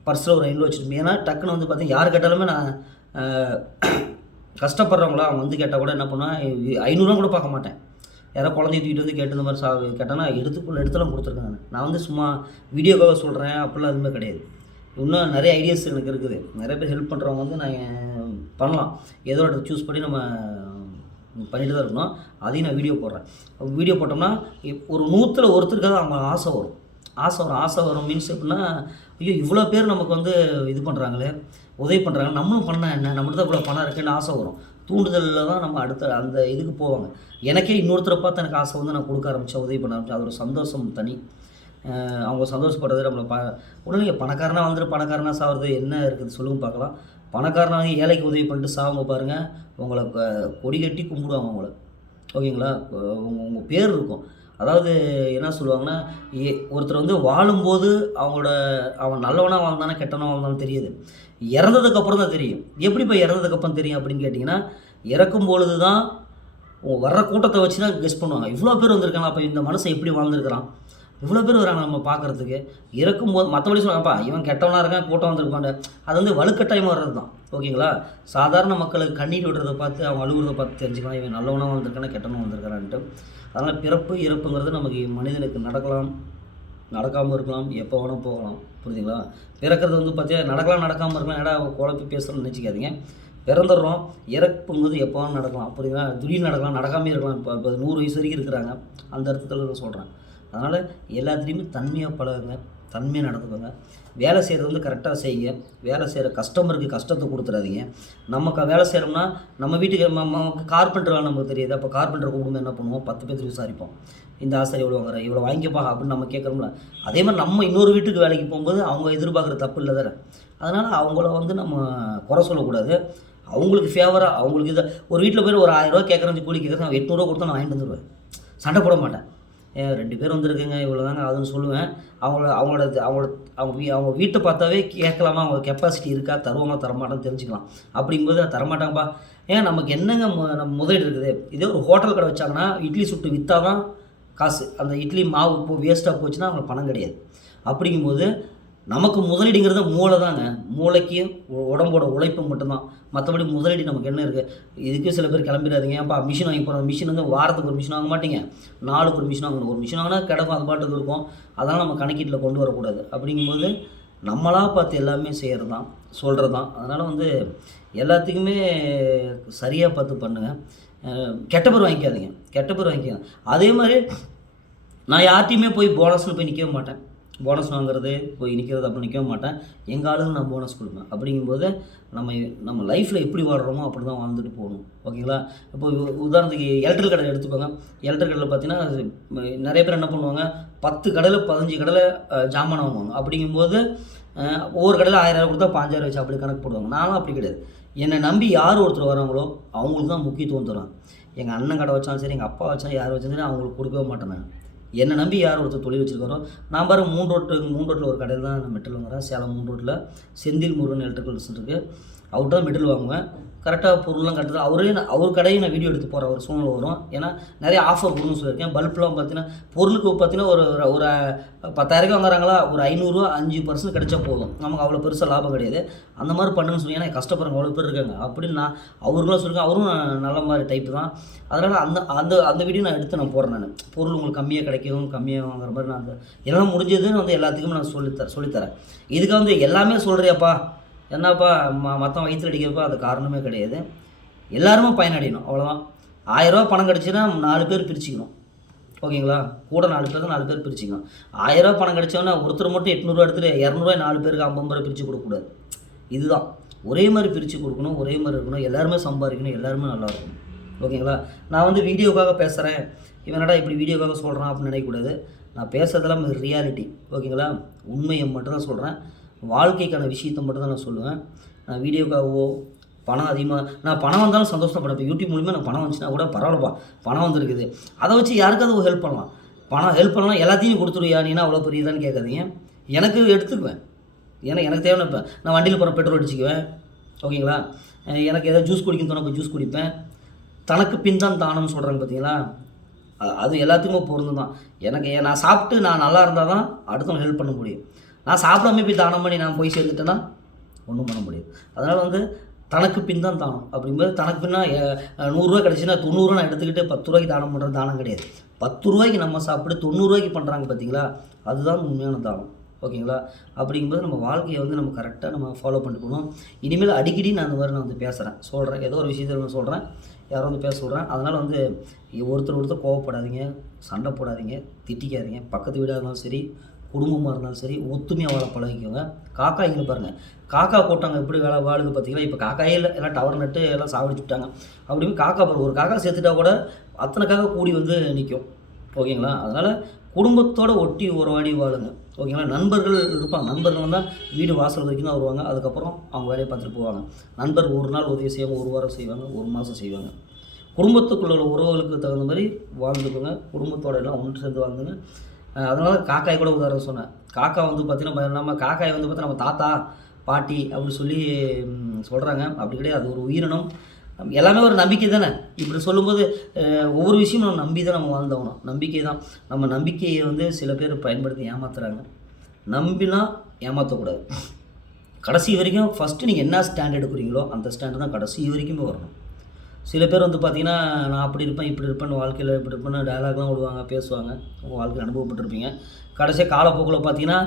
பர்ஸில் ஒரு 500 வச்சுருப்பேன். ஏன்னா டக்குன்னு வந்து பார்த்தீங்கன்னா யார் கேட்டாலுமே நான் கஷ்டப்படுறவங்களா அவங்க வந்து கேட்டால் கூட என்ன பண்ணுவேன், 500 கூட பார்க்க மாட்டேன். யாராவது குழந்தைய தூக்கிட்டு வந்து கேட்டு இந்த மாதிரி கேட்டாங்கன்னா எடுத்துலாம் கொடுத்துருக்கேன். நான் வந்து சும்மா வீடியோக்காக சொல்கிறேன் அப்படிலாம் எதுவுமே கிடையாது. இன்னும் நிறைய ஐடியாஸ் எனக்கு இருக்குது. நிறைய பேர் ஹெல்ப் பண்ணுறவங்க வந்து நான் பண்ணலாம். ஏதோ ஒரு சூஸ் பண்ணி நம்ம பண்ணிட்டு தான் இருக்கணும். அதையும் நான் வீடியோ போடுறேன். வீடியோ போட்டோம்னா ஒரு 100ல் ஒருத்தருக்காக அவங்க ஆசை வரும். மீன்ஸ் எப்படின்னா, ஐயோ இவ்வளோ பேர் நமக்கு வந்து இது பண்ணுறாங்களே, உதவி பண்ணுறாங்க, நம்மளும் பண்ணால் என்ன, நம்மகிட்ட தான் இவ்வளோ பணம் இருக்குன்னு ஆசை வரும். தூண்டுதலில் தான் நம்ம அடுத்த அந்த இதுக்கு போவாங்க. எனக்கே இன்னொருத்தரை பார்த்து எனக்கு ஆசை வந்து நான் கொடுக்க ஆரம்பித்தேன், உதவி பண்ண ஆரம்பித்தேன். அது ஒரு சந்தோஷம் தனி. அவங்க சந்தோஷப்படுறது நம்மளை உடனே பணக்காரனாக வந்துட்டு பணக்காரனாக சாகிறது என்ன இருக்குது சொல்லுங்க பார்க்கலாம். பணக்காரனாக ஏழைக்கு உதவி பண்ணிட்டு சாவுங்க பாருங்கள், உங்களை கொடி கட்டி கும்பிடுவாங்க உங்களை. ஓகேங்களா. உங்கள் பேர் இருக்கும். அதாவது என்ன சொல்லுவாங்கன்னா, ஒருத்தர் வந்து வாழும்போது அவன் நல்லவனாக வாழ்ந்தானே கெட்டவனாக வாழ்ந்தாலும் தெரியுது. இறந்ததுக்கப்புறம் தான் தெரியும். எப்படிப்பா இறந்ததுக்கப்புறம் தெரியும் அப்படின்னு கேட்டிங்கன்னா, இறக்கும் பொழுது தான் வர்ற கூட்டத்தை வச்சு தான் கெஸ் பண்ணுவாங்க. இவ்வளோ பேர் வந்திருக்காங்க, அப்போ இந்த மனுஷன் எப்படி வாழ்ந்துருக்கிறான், இவ்வளோ பேர் வராங்க நம்ம பார்க்குறதுக்கு. இறக்கும்போது மற்றபடி சொல்லுவாங்கப்பா இவன் கெட்டவனாக இருக்கான், கூட்டம் வந்திருப்பாங்க. அது வந்து வலுக்கட்டாயமாக வர்றது தான். ஓகேங்களா. சாதாரண மக்களுக்கு கண்ணீர் விடுறதை பார்த்து அவங்க அழுகுறதை பார்த்து தெரிஞ்சுக்கலாம் இவன் நல்லவனாக வந்திருக்கானா கெட்டவனாக வந்திருக்கான்ட்டு. அதனால் பிறப்பு இறப்புங்கிறது நமக்கு மனிதனுக்கு நடக்கலாம், நடக்காமல் இருக்கலாம், எப்போ வேணால் போகலாம். புரியுதுங்களா. பிறக்கிறது வந்து பார்த்தீங்கன்னா நடக்காமல் இருக்கலாம். ஏடா குழப்பி பேசுகிறோன்னு நினச்சிக்காதீங்க. பிறந்துடுறோம். இறப்பும்போது எப்போ வேணால் நடக்கலாம். புரியுதுங்களா. திடீர்னு நடக்கலாம், நடக்காமே இருக்கலாம். இப்போ 100 வயசு வரைக்கும் இருக்கிறாங்க. அந்த அர்த்தத்தில் நான் சொல்கிறேன். அதனால் எல்லாத்துலேயுமே தன்மையாக பழகுங்க, தன்மையாக நடந்துக்கோங்க. வேலை செய்கிறது வந்து கரெக்டாக செய்யுங்க. வேலை செய்கிற கஸ்டமருக்கு கஷ்டத்தை கொடுத்துடாதீங்க. நம்ம வேலை செய்கிறோம்னா நம்ம வீட்டுக்கு நமக்கு கார்பெண்டர் வேலை நமக்கு தெரியுது. அப்போ கார்பெண்டர் கூப்பிடும்போது என்ன பண்ணுவோம், 10 பேர் விசாரிப்போம். இந்த ஆசாரி எவ்வளோ வாங்குற, இவ்வளோ வாங்கிக்கப்பா அப்படின்னு நம்ம கேட்குறோம்ல. அதே மாதிரி நம்ம இன்னொரு வீட்டுக்கு வேலைக்கு போகும்போது அவங்க எதிர்பார்க்குற தப்பு இல்லை தானே. அதனால் அவங்கள வந்து நம்ம குறை சொல்லக்கூடாது. அவங்களுக்கு ஃபேவராக அவங்களுக்கு இதை ஒரு வீட்டில் போய் ஒரு 1000 ரூபா கேட்குறேன், கூலி கேட்குறேன், 800 கொடுத்தா நான் வாங்கிட்டு வந்துடுவேன். சண்டை போட மாட்டேன். 2 பேர் வந்திருக்குங்க இவ்வளோ தாங்க அதுன்னு சொல்லுவேன். அவங்க வீட்டை பார்த்தாவே கேட்கலாமா, அவங்க கெப்பாசிட்டி இருக்கா, தருவாங்களா தரமாட்டான்னு தெரிஞ்சுக்கலாம். அப்படிங்கும்போது தரமாட்டாங்கப்பா. நமக்கு என்னங்க நம்ம முதலீடு இருக்குது. இதே ஒரு ஹோட்டல் கடை வச்சாங்கன்னா இட்லி சுட்டு விற்றா தான் காசு. அந்த இட்லி மாவு இப்போ வேஸ்ட்டாக போச்சுன்னா அவங்களுக்கு பணம் கிடையாது. அப்படிங்கும்போது நமக்கு முதலீடுங்கிறது மூளை தாங்க. மூளைக்கு உடம்போட உழைப்பு மட்டும்தான். மற்றபடி முதலீடு நமக்கு என்ன இருக்குது. இதுக்கு சில பேர் கிளம்பிடாதீங்க. ஏன்ப்பா மிஷின் வாங்கி போகிறோம், மிஷின் வந்து வாரத்துக்கு ஒரு மிஷின் வாங்க மாட்டீங்க, நாளுக்கு ஒரு மிஷின் வாங்கணும். ஒரு மிஷின் வாங்கினா கிடக்கும், அது பாட்டுக்கு இருக்கும். அதெல்லாம் நம்ம கணக்கீட்டில் கொண்டு வரக்கூடாது. அப்படிங்கும்போது நம்மளாக பார்த்து எல்லாமே செய்கிறது தான், சொல்கிறது தான். அதனால் வந்து எல்லாத்துக்குமே சரியாக பார்த்து பண்ணுங்கள். கெட்ட பேர் வாங்கிக்காதீங்க, கெட்ட பேர் வாங்கிக்காங்க. அதே மாதிரி நான் யார்ட்டையுமே போய் போனஸ்னு போய் நிற்கவே மாட்டேன். போனஸ் வாங்குறது போய் நிற்கிறது அப்படி நிற்கவே மாட்டேன். எங்கள் ஆளுங்க நான் போனஸ் கொடுப்பேன். அப்படிங்கும்போது நம்ம லைஃப்பில் எப்படி வாழ்கிறோமோ அப்படி தான் வாழ்ந்துட்டு போகணும். ஓகேங்களா. இப்போ உதாரணத்துக்கு எலக்ட்ரிக்கல் கடை எடுத்துக்கோங்க. எலக்ட்ரிக்கல் கடையில் பார்த்தீங்கன்னா நிறைய பேர் என்ன பண்ணுவாங்க, 10 கடையில் 15 கடையில் ஜாமான் வாங்குவாங்க. அப்படிங்கும்போது ஒவ்வொரு கடையில் 1000 கொடுத்தா 5000 வச்சு அப்படி கணக்கு போடுவாங்க. நானும் அப்படி கிடையாது. என்னை நம்பி யார் ஒருத்தர் வராங்களோ அவங்களுக்கு தான் முக்கியத்துவம் தருவாங்க. எங்கள் அண்ணன் கடை வச்சாலும் சரி, எங்கள் அப்பா வச்சாலும் யார் வச்சாலும் சரி, அவங்களுக்கு கொடுக்கவே மாட்டேன் நான். என்னை நம்பி யார் ஒருத்தர் தொழில் வச்சுருக்காரோ, நான் பாரு 3 ரோட்டில் ஒரு கடையில் தான் நான் மெட்டல் வாங்குறேன். சேலம் 3 ரோட்டில் செந்தில் முருகன் எலக்ட்ரிக்கல்ஸ் இருக்குது. அவர்கிட்ட தான் மெட்டல் வாங்குவேன். கரெக்டாக பொருள்லாம் கரெக்டாக அவர் கடையை நான் வீடியோ எடுத்து போகிற ஒரு சூழ்நிலை வரும். ஏன்னா நிறைய ஆஃபர் கொடுன்னு சொல்லியிருக்கேன். பல்ப்லாம் பார்த்தீங்கன்னா பொருளுக்கு பார்த்தீங்கன்னா ஒரு 10,000 வாங்குறாங்களா, ஒரு 500 5% கிடைச்சா போதும். நமக்கு அவ்வளோ பெருசாக லாபம் கிடையாது. அந்த மாதிரி பண்ணுன்னு சொல்லி, ஏன்னா கஷ்டப்படுறவங்க அவ்வளோ பேர் இருக்காங்க அப்படின்னு நான் அவர்களும் சொல்லியிருக்கேன். அவரும் நல்ல மாதிரி டைப்பு தான். அதனால் அந்த வீடியோ நான் எடுத்து நான் போடுறேன். நான் பொருள் உங்களுக்கு கம்மியாக கிடைக்கும், கம்மியாக வாங்குற மாதிரி நான் எல்லாம் முடிஞ்சதுன்னு வந்து எல்லாத்துக்குமே நான் சொல்லித்தரேன். இதுக்காக வந்து எல்லாமே சொல்கிறியாப்பா, என்னப்பா மற்றவன் வயிற்றில் அடிக்கிறப்பா, அது காரணமே கிடையாது. எல்லாருமே பயனடையணும், அவ்வளோதான். 1000 ரூபா பணம் கிடச்சின்னா 4 பேர் பிரிச்சுக்கணும். ஓகேங்களா. கூட 4 பேர் தான் 4 பேர் பிரிச்சுக்கணும். 1000 ரூபா பணம் கிடச்சோன்னா ஒருத்தர் மட்டும் 800 ரூபா எடுத்துகிட்டு 200 ரூபாய் 4 பேருக்கு 50 ரூபா பிரித்து கொடுக்கக்கூடாது. இதுதான் ஒரே மாதிரி பிரித்து கொடுக்கணும், ஒரே மாதிரி இருக்கணும். எல்லாருமே சம்பாதிக்கணும், எல்லாருமே நல்லாயிருக்கணும். ஓகேங்களா. நான் வந்து வீடியோக்காக பேசுகிறேன், இவனடா இப்படி வீடியோக்காக சொல்கிறான் அப்படின்னு நினைக்கக்கூடாது. நான் பேசுறதெல்லாம் ரியாலிட்டி. ஓகேங்களா. உண்மையை மட்டும்தான் சொல்கிறேன். வாழ்க்கைக்கான விஷயத்தை மட்டும் தான் நான் சொல்லுவேன். நான் வீடியோக்காகவோ பணம் அதிகமாக நான் பணம் வந்தாலும் சந்தோஷப்படேன். இப்போ யூடியூப் மூலிமா எனக்கு பணம் வந்துச்சுன்னா கூட பரவாயில்லப்பா, பணம் வந்துருக்குது, அதை வச்சு யாருக்காவது ஹெல்ப் பண்ணலாம். ஹெல்ப் பண்ணலாம், எல்லாத்தையும் கொடுத்துருவியா நீனா அவ்வளோ பெரியதான்னு கேட்காதீங்க. எனக்கு எடுத்துக்குவேன். ஏன்னா எனக்கு தேவையான இப்போ நான் வண்டியில் போகிற பெட்ரோல் அடிச்சுக்குவேன். ஓகேங்களா. எனக்கு ஏதாவது ஜூஸ் குடிக்கணும் தோணா போய் ஜூஸ் குடிப்பேன். தனக்கு பின் தான் தானம்னு சொல்கிறாங்க பார்த்தீங்களா, அது எல்லாத்துக்குமே பொருந்து தான். எனக்கு நான் சாப்பிட்டு நான் நல்லா இருந்தால் தான் அடுத்தவங்க ஹெல்ப் பண்ண முடியும். நான் சாப்பிடாம போய் தானம் பண்ணி நான் போய் சேர்ந்துட்டேன்னா ஒன்றும் பண்ண முடியாது. அதனால் வந்து தனக்கு பின் தான் தானம். அப்படிங்கும்போது தனக்கு பின்னா 100 ரூபா கிடச்சின்னா 90 ரூபா நான் எடுத்துக்கிட்டு 10 ரூபாய்க்கு தானம் பண்ணுறது தானம் கிடையாது. 10 ரூபாய்க்கு நம்ம சாப்பிட்டு 90 ரூபாய்க்கு பண்ணுறாங்க பார்த்தீங்களா, அதுதான் உண்மையான தானம். ஓகேங்களா. அப்படிங்கும்போது நம்ம வாழ்க்கையை வந்து நம்ம கரெக்டாக நம்ம ஃபாலோ பண்ணிட்டு போகணும். இனிமேல் அடிக்கடி நான் அந்த மாதிரி நான் வந்து பேசுகிறேன், சொல்கிறேன். ஏதோ ஒரு விஷயத்தில் நான் சொல்கிறேன், யாரும் வந்து பேச சொல்கிறேன். அதனால் வந்து ஒருத்தர் கோவப்படாதீங்க, சண்டை போடாதீங்க, திட்டிக்காதீங்க. பக்கத்து வீடாக இருந்தாலும் சரி, குடும்பமாக இருந்தாலும் சரி, ஒத்துமையாக வாழ பழகிக்கோங்க. காக்கா இங்கே பாருங்கள், காக்கா கூட்டாங்க எப்படி வாழுது பார்த்தீங்களா. இப்போ காக்காயே இல்லை, எல்லாம் டவர் நட்டு எல்லாம் சாவடிச்சு விட்டாங்க. அப்படி காக்கா பாருங்கள், ஒரு காக்கா சேர்த்துட்டா கூட அத்தனை காக்கா கூடி வந்து நிற்கும். ஓகேங்களா. அதனால் குடும்பத்தோடு ஒட்டி உறவாடி வாழுங்க. ஓகேங்களா. நண்பர்கள் இருப்பாங்க, நண்பர்கள் வந்தால் வீடு வாசல் வரைக்கும் தான் வருவாங்க, அதுக்கப்புறம் அவங்க வேலையை பார்த்துட்டு போவாங்க. நண்பர் ஒரு நாள் உதவி செய்வாங்க, ஒரு வாரம் செய்வாங்க, ஒரு மாதம் செய்வாங்க. குடும்பத்துக்குள்ள உறவுகளுக்கு தகுந்த மாதிரி வாழ்ந்துக்கோங்க. குடும்பத்தோட எல்லாம் ஒன்று சேர்ந்து வாழ்ந்துங்க. அதனால காக்காய் கூட உதாரணம் சொன்னேன். காக்கா வந்து பார்த்திங்கன்னா நம்ம காக்காய் வந்து பார்த்தீங்கன்னா நம்ம தாத்தா பாட்டி அப்படி சொல்லி சொல்கிறாங்க. அப்படி கிடையாது, அது ஒரு உயிரினம். எல்லாமே ஒரு நம்பிக்கை தானே. இப்படி சொல்லும்போது ஒவ்வொரு விஷயமும் நம்ம நம்பி தான் நம்ம வாழ்ந்தோகணும். நம்பிக்கை தான். நம்ம நம்பிக்கையை வந்து சில பேர் பயன்படுத்தி ஏமாத்துறாங்க. நம்பினா ஏமாற்றக்கூடாது. கடைசி வரைக்கும் ஃபஸ்ட்டு நீங்கள் என்ன ஸ்டாண்ட் எடுக்கிறீங்களோ அந்த ஸ்டாண்டு தான் கடைசி வரைக்குமே வரணும். சில பேர் வந்து பார்த்திங்கன்னா நான் அப்படி இருப்பேன் இப்படி இருப்பேன், வாழ்க்கையில் இப்படி இருப்பேன்னு டயலாக்லாம் விடுவாங்க, பேசுவாங்க. உங்கள் வாழ்க்கையில் அனுபவப்பட்டிருப்பீங்க. கடைசியாக காலப்போக்கில் பார்த்தீங்கன்னா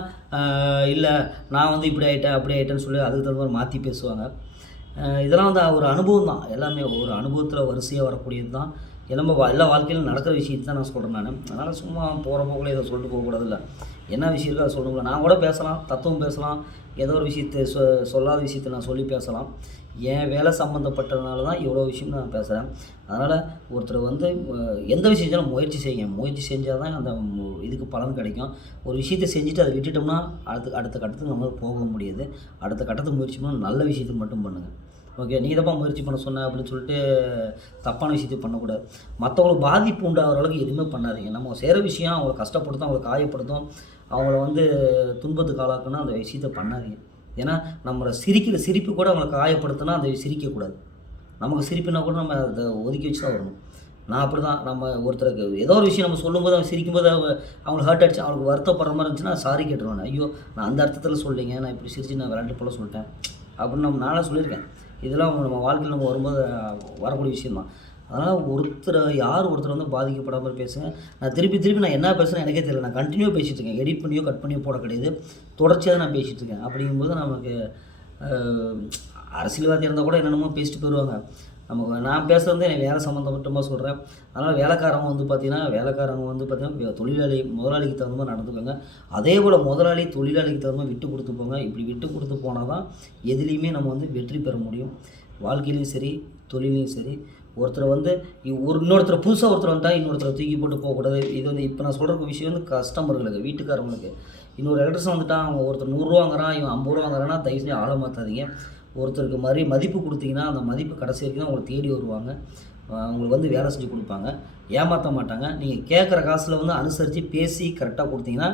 இல்லை நான் வந்து இப்படி ஆகிட்டேன் அப்படி ஆகிட்டேன்னு சொல்லி அதுக்கு தகுந்த மாதிரி மாற்றி பேசுவாங்க. இதெல்லாம் வந்து ஒரு அனுபவம் தான். எல்லாமே ஒரு அனுபவத்தில் வரிசையாக வரக்கூடியது தான். நம்ம எல்லா வாழ்க்கையிலும் நடக்கிற விஷயத்தை தான் நான் சொல்கிறேன் நான். அதனால் சும்மா போகிற போக்கில் இதை சொல்லிட்டு போகக்கூடாதுல்ல. என்ன விஷயம் இருக்கோ அதை சொல்லணும்ல. நான் கூட பேசலாம், தத்துவம் பேசலாம், ஏதோ ஒரு விஷயத்தை சொல்லாத விஷயத்தை நான் சொல்லி பேசலாம். என் வேலை சம்மந்தப்பட்டதுனால தான் இவ்வளோ விஷயம் நான் பேசுகிறேன். அதனால் ஒருத்தர் வந்து எந்த விஷயம் செஞ்சாலும் முயற்சி செய்யுங்க. முயற்சி செஞ்சால் தான் அந்த இதுக்கு பலன் கிடைக்கும். ஒரு விஷயத்தை செஞ்சுட்டு அதை விட்டுட்டோம்னா அடுத்த கட்டத்துக்கு நம்மளால் போக முடியாது. அடுத்த கட்டத்துக்கு முயற்சி பண்ணால் நல்ல விஷயத்துக்கு மட்டும் பண்ணுங்கள். ஓகே, நீ தப்பாக முயற்சி பண்ண சொன்ன அப்படின்னு சொல்லிட்டு தப்பான விஷயத்தை பண்ணக்கூடாது. மற்றவங்களுக்கு பாதிப்பு உண்டாகிற அளவுக்கு எதுவுமே பண்ணாதீங்க. நம்ம செய்கிற விஷயம் அவங்கள கஷ்டப்படுத்தும், அவங்கள காயப்படுத்தும், அவங்கள வந்து துன்பத்துக்கு ஆளாக்குன்னா அந்த விஷயத்தை பண்ணாதீங்க. ஏன்னா நம்மளை சிரிக்கிற சிரிப்பு கூட அவங்கள காயப்படுத்தினா அந்த சிரிக்கக்கூடாது. நமக்கு சிரிப்புனா கூட நம்ம அதை ஒதுக்கி வச்சு தான் வரணும். நான் அப்படி தான். நம்ம ஒருத்தருக்கு ஏதோ ஒரு விஷயம் நம்ம சொல்லும்போது அவங்க சிரிக்கும்போது அவங்களுக்கு ஹர்ட் அடிச்சு அவங்களுக்கு வருத்தப்படுற மாதிரி இருந்துச்சுன்னா சாரி கேட்டுருவேன். ஐயோ, நான் அந்த அர்த்தத்தில் சொல்லிங்க, நான் இப்படி சிரிச்சு நான் விளையாட்டு போல சொல்லிட்டேன் அப்படின்னு நானே சொல்லியிருக்கேன். இதெல்லாம் நம்ம வாழ்க்கையில் நம்ம வரும்போது வரக்கூடிய விஷயந்தான். அதனால் ஒருத்தர் வந்து பாதிக்கப்படாமல் பேசுங்க. நான் திருப்பி நான் என்ன பேசுகிறேன் எனக்கே தெரியல. நான் கண்டினியூ பேசிகிட்டு இருக்கேன். எடிட் பண்ணியோ கட் பண்ணியோ போட கிடையாது. தொடர்ச்சியாக நான் பேசிகிட்டு இருக்கேன். அப்படிங்கும்போது நமக்கு அரசியல்வாதி இருந்தால் கூட என்னென்னமோ பேசிட்டு போயிடுவாங்க. நான் பேசுகிறது எனக்கு வேலை சம்மந்தப்பட்டமாக சொல்கிறேன். அதனால் வேலைக்காரங்க வந்து பார்த்திங்கன்னா முதலாளிக்கு தகுந்த மாதிரி நடந்துக்கோங்க. அதே போல் முதலாளி தொழிலாளிக்கு தகுந்த மாதிரி விட்டு கொடுத்து போங்க. இப்படி விட்டு கொடுத்து போனால் தான் எதுலேயுமே நம்ம வந்து வெற்றி பெற முடியும். வாழ்க்கையிலையும் சரி, தொழிலையும் சரி. ஒருத்தரை வந்து இன்னொருத்தர் புதுசாக ஒருத்தர் வந்துட்டால் இன்னொருத்தரை தூக்கி போட்டு போகக்கூடாது. இது வந்து இப்போ நான் சொல்கிற விஷயம் வந்து கஸ்டமர்களுக்கு, வீட்டுக்காரங்களுக்கு. இன்னொரு எலக்ட்ரிஷன் வந்துட்டான், அவன் ஒருத்தர் 100 வாங்குறான், இவன் 50 வாங்குறான்னா தயவு செஞ்சு ஆள மாற்றாதீங்க. ஒருத்தருக்கு மதிப்பு கொடுத்தீங்கன்னா அந்த மதிப்பு கடைசி வரைக்கும் தான் உங்களை தேடி வருவாங்க. உங்களுக்கு வந்து வேலை செஞ்சு கொடுப்பாங்க, ஏமாற்ற மாட்டாங்க. நீங்கள் கேட்குற காசில் வந்து அனுசரித்து பேசி கரெக்டாக கொடுத்தீங்கன்னா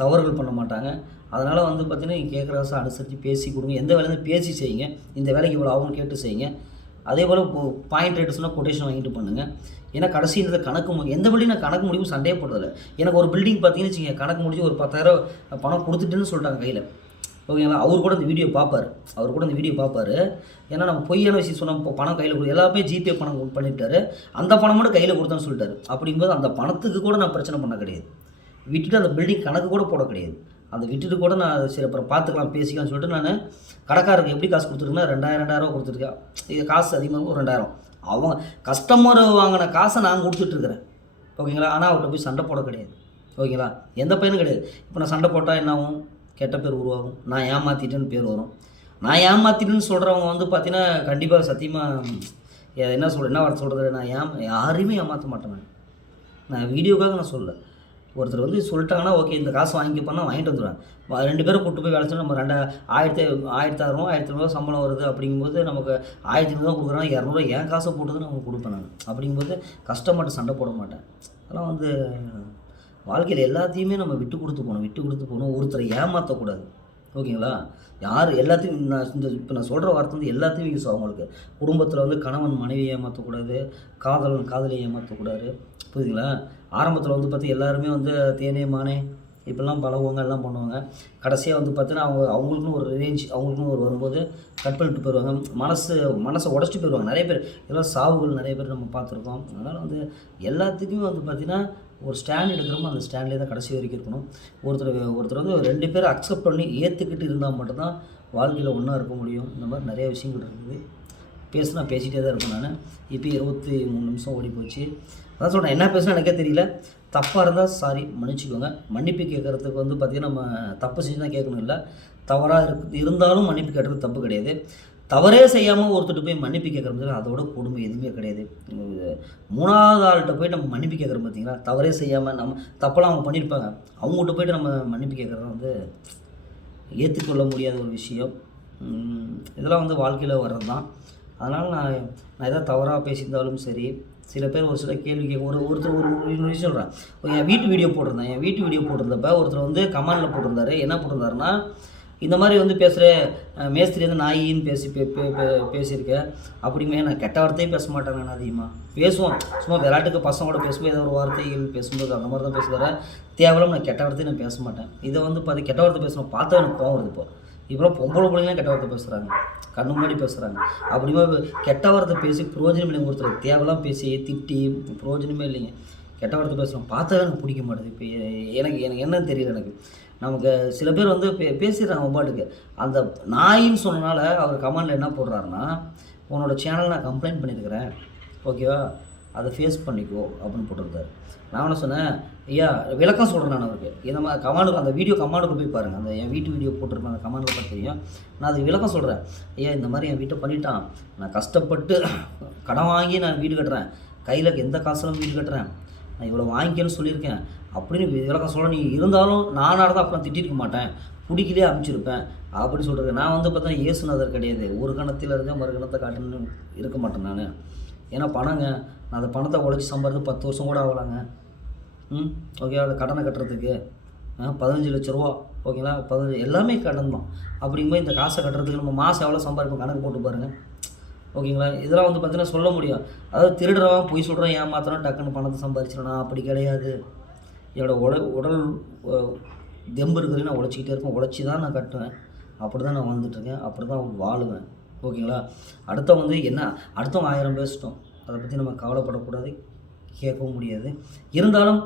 தவறுகள் பண்ண மாட்டாங்க. அதனால் வந்து பார்த்திங்கன்னா நீங்கள் கேட்குற காசை அனுசரித்து பேசி கொடுங்க. எந்த வேலையும் பேசி செய்யுங்க. இந்த வேலைக்கு இவ்வளோ ஆகும்னு கேட்டு செய்யுங்க. அதே போல் பாயிண்ட் ரேட்டு சொன்னால் கொட்டேஷன் வாங்கிட்டு பண்ணுங்கள். ஏன்னா கடைசின்றத எந்த பில்டிங் நான் கணக்கு முடியும் சண்டையே போடுறதில்ல. எனக்கு ஒரு பில்டிங் பார்த்தீங்கன்னு வச்சுக்கோங்க, கணக்கு முடிஞ்சு ஒரு 10,000 பணம் கொடுத்துட்டுன்னு சொல்லிட்டாங்க கையில். ஓகேங்களா? அவர் கூட இந்த வீடியோ பார்ப்பார். ஏன்னா நம்ம பொய்யான விஷயம் சொன்னால் பணம் கையில் எல்லாமே ஜிபே பணம் பண்ணிட்டாரு. அந்த பணம் மட்டும் கையில் கொடுத்தேன்னு சொல்லிட்டாரு. அப்படிங்கும்போது அந்த பணத்துக்கு கூட நான் பிரச்சனை பண்ண கிடையாது. விட்டுட்டு அந்த பில்டிங் கணக்கு கூட போட கிடையாது. அதை விட்டுட்டு கூட நான் சரி அப்புறம் பார்த்துக்கலாம் பேசிக்கலாம்னு சொல்லிட்டு நான் கடைக்காரருக்கு எப்படி காசு கொடுத்துருக்கேன்னா 2000 கொடுத்துருக்கேன். இது காசு அதிகமாக ஒரு 2000. அவங்க கஸ்டமர் வாங்கின காசை நான் கொடுத்துட்ருக்குறேன். ஓகேங்களா? ஆனால் அவர்கிட்ட போய் சண்டை போட கிடையாது. ஓகேங்களா? எந்த பையனும் கிடையாது. இப்போ நான் சண்டை போட்டால் என்ன ஆகும்? கெட்ட பேர் உருவாகும். நான் ஏமாற்றிட்டேன்னு பேர் வரும். நான் ஏமாற்றிட்டேன்னு சொல்கிறவங்க வந்து பார்த்தீங்கன்னா கண்டிப்பாக சத்தியமாக என்ன வார்த்தை சொல்கிறது, நான் யாரையுமே ஏமாற்ற மாட்டேன். நான் வீடியோக்காக நான் சொல்லலை. ஒருத்தர் வந்து சொல்லிட்டாங்கன்னா ஓகே இந்த காசு வாங்கிக்கப்போனால் வாங்கிட்டு வந்துடுவேன். 2 பேரும் கூப்பிட்டு போய் வேலை செய்யணும். நம்ம 1500 சம்பளம் வருது. அப்படிங்கும்போது நமக்கு 1500 தான் கொடுக்குறாங்க, 200 என் காசை போட்டு தான் நான் கொடுப்பேன் நான். அப்படிங்கும்போது கஷ்டப்பட்டு சண்டை போட மாட்டேன். அதெல்லாம் வந்து வாழ்க்கையில் எல்லாத்தையுமே நம்ம விட்டு கொடுத்து போகணும். ஒருத்தரை ஏமாற்றக்கூடாது. ஓகேங்களா? எல்லாத்தையும் இப்போ நான் சொல்கிற வார்த்தை வந்து எல்லாத்தையும் யூஸ் ஆகும். அவங்களுக்கு குடும்பத்தில் வந்து கணவன் மனைவியை ஏமாற்றக்கூடாது, காதலன் காதலியை ஏமாற்றக்கூடாது. புரியுதுங்களா? ஆரம்பத்தில் வந்து பார்த்து எல்லாருமே வந்து தேனே மானே இப்படிலாம் பழகுவாங்க, எல்லாம் பண்ணுவாங்க. கடைசியாக வந்து பார்த்தீங்கன்னா அவங்களுக்குன்னு ஒரு ரேஞ்ச், அவங்களுக்குன்னு ஒரு வரும்போது கட் பண்ணிட்டு போயிடுவாங்க. மனசை உடச்சிட்டு போயிடுவாங்க. நிறைய பேர் இதெல்லாம் சாவுகள் நிறைய பேர் நம்ம பார்த்துருக்கோம். அதனால் வந்து எல்லாத்துக்குமே வந்து பார்த்திங்கன்னா ஒரு ஸ்டாண்ட் எடுக்கிறோமோ அந்த ஸ்டாண்ட்லேயே தான் கடைசி வரைக்கும் இருக்கணும். ஒருத்தர் வந்து 2 பேரை அக்செப்ட் பண்ணி ஏற்றுக்கிட்டு இருந்தால் மட்டும்தான் வாழ்க்கையில் ஒன்றா இருக்க முடியும். இந்த மாதிரி நிறைய விஷயங்கள் இருக்குது. பேசிகிட்டே தான் இருப்பேன் நான். இப்போ 23 நிமிஷம் ஓடி போச்சு. அதான் சொல்கிறேன், என்ன பேசுனா எனக்கே தெரியல. தப்பாக இருந்தால் சாரி, மன்னிச்சிக்கோங்க. மன்னிப்பு கேட்குறதுக்கு வந்து பார்த்திங்கன்னா நம்ம தப்பு செஞ்சு தான் கேட்கணும் இல்லை. தவறாக இருந்தாலும் மன்னிப்பு கேட்குறது தப்பு கிடையாது. தவறே செய்யாமல் ஒருத்தர் போய் மன்னிப்பு கேட்குறது அதோட கொடுமை எதுவுமே கிடையாது. 3வது ஆள்கிட்ட போய்ட்டு நம்ம மன்னிப்பு கேட்குறோம் பார்த்தீங்களா, தவறே செய்யாமல் நம்ம தப்பெல்லாம் அவங்க பண்ணியிருப்பாங்க, அவங்ககிட்ட போய்ட்டு நம்ம மன்னிப்பு கேட்குறது வந்து ஏற்றுக்கொள்ள முடியாத ஒரு விஷயம். இதெல்லாம் வந்து வாழ்க்கையில் வர்றது தான். அதனால் நான் எதாவது தவறாக பேசியிருந்தாலும் சரி, சில பேர் ஒரு சில கேள்வி ஒருத்தர் ஒரு விஷயம் சொல்கிறேன். என் வீட்டு வீடியோ போட்டிருந்தப்ப ஒருத்தர் வந்து கமெண்டில் போட்டிருந்தாரு. என்ன போட்டிருந்தாருன்னா, இந்த மாதிரி வந்து பேசுகிற மேஸ்திரி வந்து நாயின்னு பேசியிருக்கேன். அப்படிமே நான் கெட்ட வார்த்தையே பேச மாட்டேன். நான் அதிகமாக பேசுவோம், சும்மா விளையாட்டுக்கு பசங்களோட பேசும்போது ஏதோ ஒரு வார்த்தைகள் பேசும்போது அந்த மாதிரி தான் பேசுவார். தேவையில்லாம நான் கெட்ட வார்த்தையை நான் பேச மாட்டேன். இதை வந்து கெட்ட வார்த்தை பேசணும் பார்த்தா எனக்கு கோவம் வருது. இப்போ பொம்பளை பிள்ளைங்களாம் கெட்ட வார்த்தை பேசுகிறாங்க, கண்ணு முன்னாடி பேசுகிறாங்க. அப்படிமா கெட்ட வார்த்தை பேசி பிரயோஜனம் இல்லைங்க. ஒருத்தர் தேவையெல்லாம் பேசி திட்டி பிரயோஜனமே இல்லைங்க. கெட்ட வார்த்தை பேசுகிறோம் பார்த்தா எனக்கு பிடிக்க மாட்டேது. இப்போ எனக்கு என்னன்னு தெரியல. எனக்கு நமக்கு சில பேர் வந்து பேசிடுறாங்க பாட்டுக்கு. அந்த நாயின்னு சொன்னனால அவர் கமெண்டில் என்ன போடுறாருன்னா, உன்னோட சேனல் நான் கம்ப்ளைண்ட் பண்ணியிருக்கிறேன், ஓகேவா, அதை ஃபேஸ் பண்ணிக்கோ அப்படின்னு போட்டிருந்தார். நான் என்ன சொன்னேன், ஐயா விளக்கம் சொல்கிறேன் நான் அவருக்கு. இந்த மாதிரி கமாண்டு அந்த வீடியோ கமாண்டுக்கு போய் பாருங்கள், அந்த என் வீட்டு வீடியோ போட்டிருப்பேன், அந்த கமாண்டில் பார்த்து தெரியும். நான் அதுக்கு விளக்கம் சொல்கிறேன். ஐயா இந்த மாதிரி என் வீட்டை பண்ணிட்டான், நான் கஷ்டப்பட்டு கடன் வாங்கி நான் வீடு கட்டுறேன், கையில் எந்த காசுலாம் வீடு கட்டுறேன், நான் இவ்வளோ வாங்கிக்கேன்னு சொல்லியிருக்கேன் அப்படின்னு விளக்கம் சொல்ல. நீ இருந்தாலும் நானாக இருந்தால் அப்புறம் திட்டிருக்க மாட்டேன், பிடிக்கலையே அனுப்பிச்சிருப்பேன் அப்படின்னு சொல்கிறேன். நான் வந்து பார்த்தா ஏசுனதர் கிடையாது, ஒரு கணத்தில் இருந்தால் மறு கணத்தை காட்டுன்னு இருக்க மாட்டேன் நான். ஏன்னா பணங்க, நான் அந்த பணத்தை உழைச்சி சம்பாதித்து 10 வருஷம் கூட ஆகலாங்க. ஓகே, அந்த கடனை கட்டுறதுக்கு 15 லட்ச ரூபா, ஓகேங்களா, 15 எல்லாமே கடன் தான். அப்படிங்கும்போது இந்த காசை கட்டுறதுக்கு நம்ம மாதம் எவ்வளோ சம்பாதிப்போம் கணக்கு போட்டு பாருங்கள், ஓகேங்களா. இதெல்லாம் வந்து பார்த்தீங்கன்னா சொல்ல முடியும். அதாவது திருடுறவன் பொய் சொல்கிறான் ஏமாத்துறான் டக்குன்னு பணத்தை சம்பாதிச்சிடணும், அப்படி கிடையாது. என்னோடய உடல் தெம்பு இருக்கிறது நான் உழைச்சிக்கிட்டே இருப்பேன், உழைச்சி தான் நான் கட்டுவேன், அப்படி தான் நான் வாழ்ந்துட்டுருக்கேன், அப்படி தான் வாழுவேன், ஓகேங்களா. அடுத்தவங்க வந்து என்ன அடுத்தவங்க 1000 பேசிட்டோம், அதை பற்றி நம்ம கவலைப்படக்கூடாது, கேட்கவும் முடியாது. இருந்தாலும்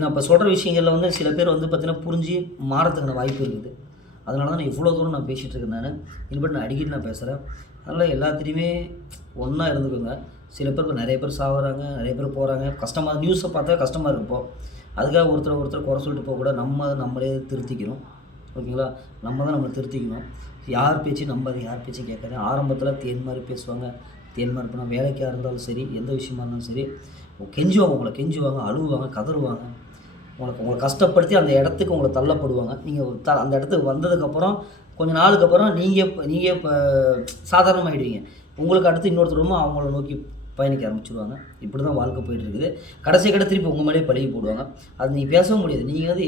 நான் இப்போ சொல்கிற விஷயங்களில் வந்து சில பேர் வந்து பார்த்திங்கன்னா புரிஞ்சு மாறத்துக்கான வாய்ப்பு இருக்குது. அதனால தான் நான் இவ்வளோ தூரம் நான் பேசிகிட்டு இருக்கேன். நான் இனிமேட்டு நான் அடிக்கடி நான் பேசுகிறேன். அதனால் எல்லாத்துலேயுமே ஒன்றா இருந்துக்கோங்க. சில பேர் நிறைய பேர் சாகுறாங்க, நிறைய பேர் போகிறாங்க, கஷ்டமாக நியூஸை பார்த்தா கஷ்டமாக இருக்குப்போ. அதுக்காக ஒருத்தர் குறை சொல்லிட்டு போகக்கூடாது. நம்மளே திருத்திக்கணும், ஓகேங்களா. நம்ம தான் நம்மளை திருத்திக்கணும். யார் பேச்சு நம்பாது, யார் பேச்சும் கேட்காது. ஆரம்பத்தில் தேன் மாதிரி பேசுவாங்க, தேன் மாதிரி இருப்போம். வேலைக்காக இருந்தாலும் சரி, எந்த விஷயமா இருந்தாலும் சரி, கெஞ்சுவாங்க, அழுவாங்க, கதறுவாங்க. உங்களை கஷ்டப்படுத்தி அந்த இடத்துக்கு உங்களை தள்ளப்படுவாங்க. நீங்கள் அந்த இடத்துக்கு வந்ததுக்கப்புறம் கொஞ்சம் நாளுக்கு அப்புறம் நீங்கள் இப்போ சாதாரணமாகிடுவீங்க. உங்களுக்கு அடுத்து இன்னொருத்தரும் அவங்கள நோக்கி பயணிக்க ஆரம்பிச்சிடுவாங்க. இப்படி தான் வாழ்க்கை போயிட்டுருக்குது. கடைசி திருப்பி உங்கள் மேலேயே பழகி போடுவாங்க. அது நீங்கள் பேசவும் முடியாது. நீங்கள் வந்து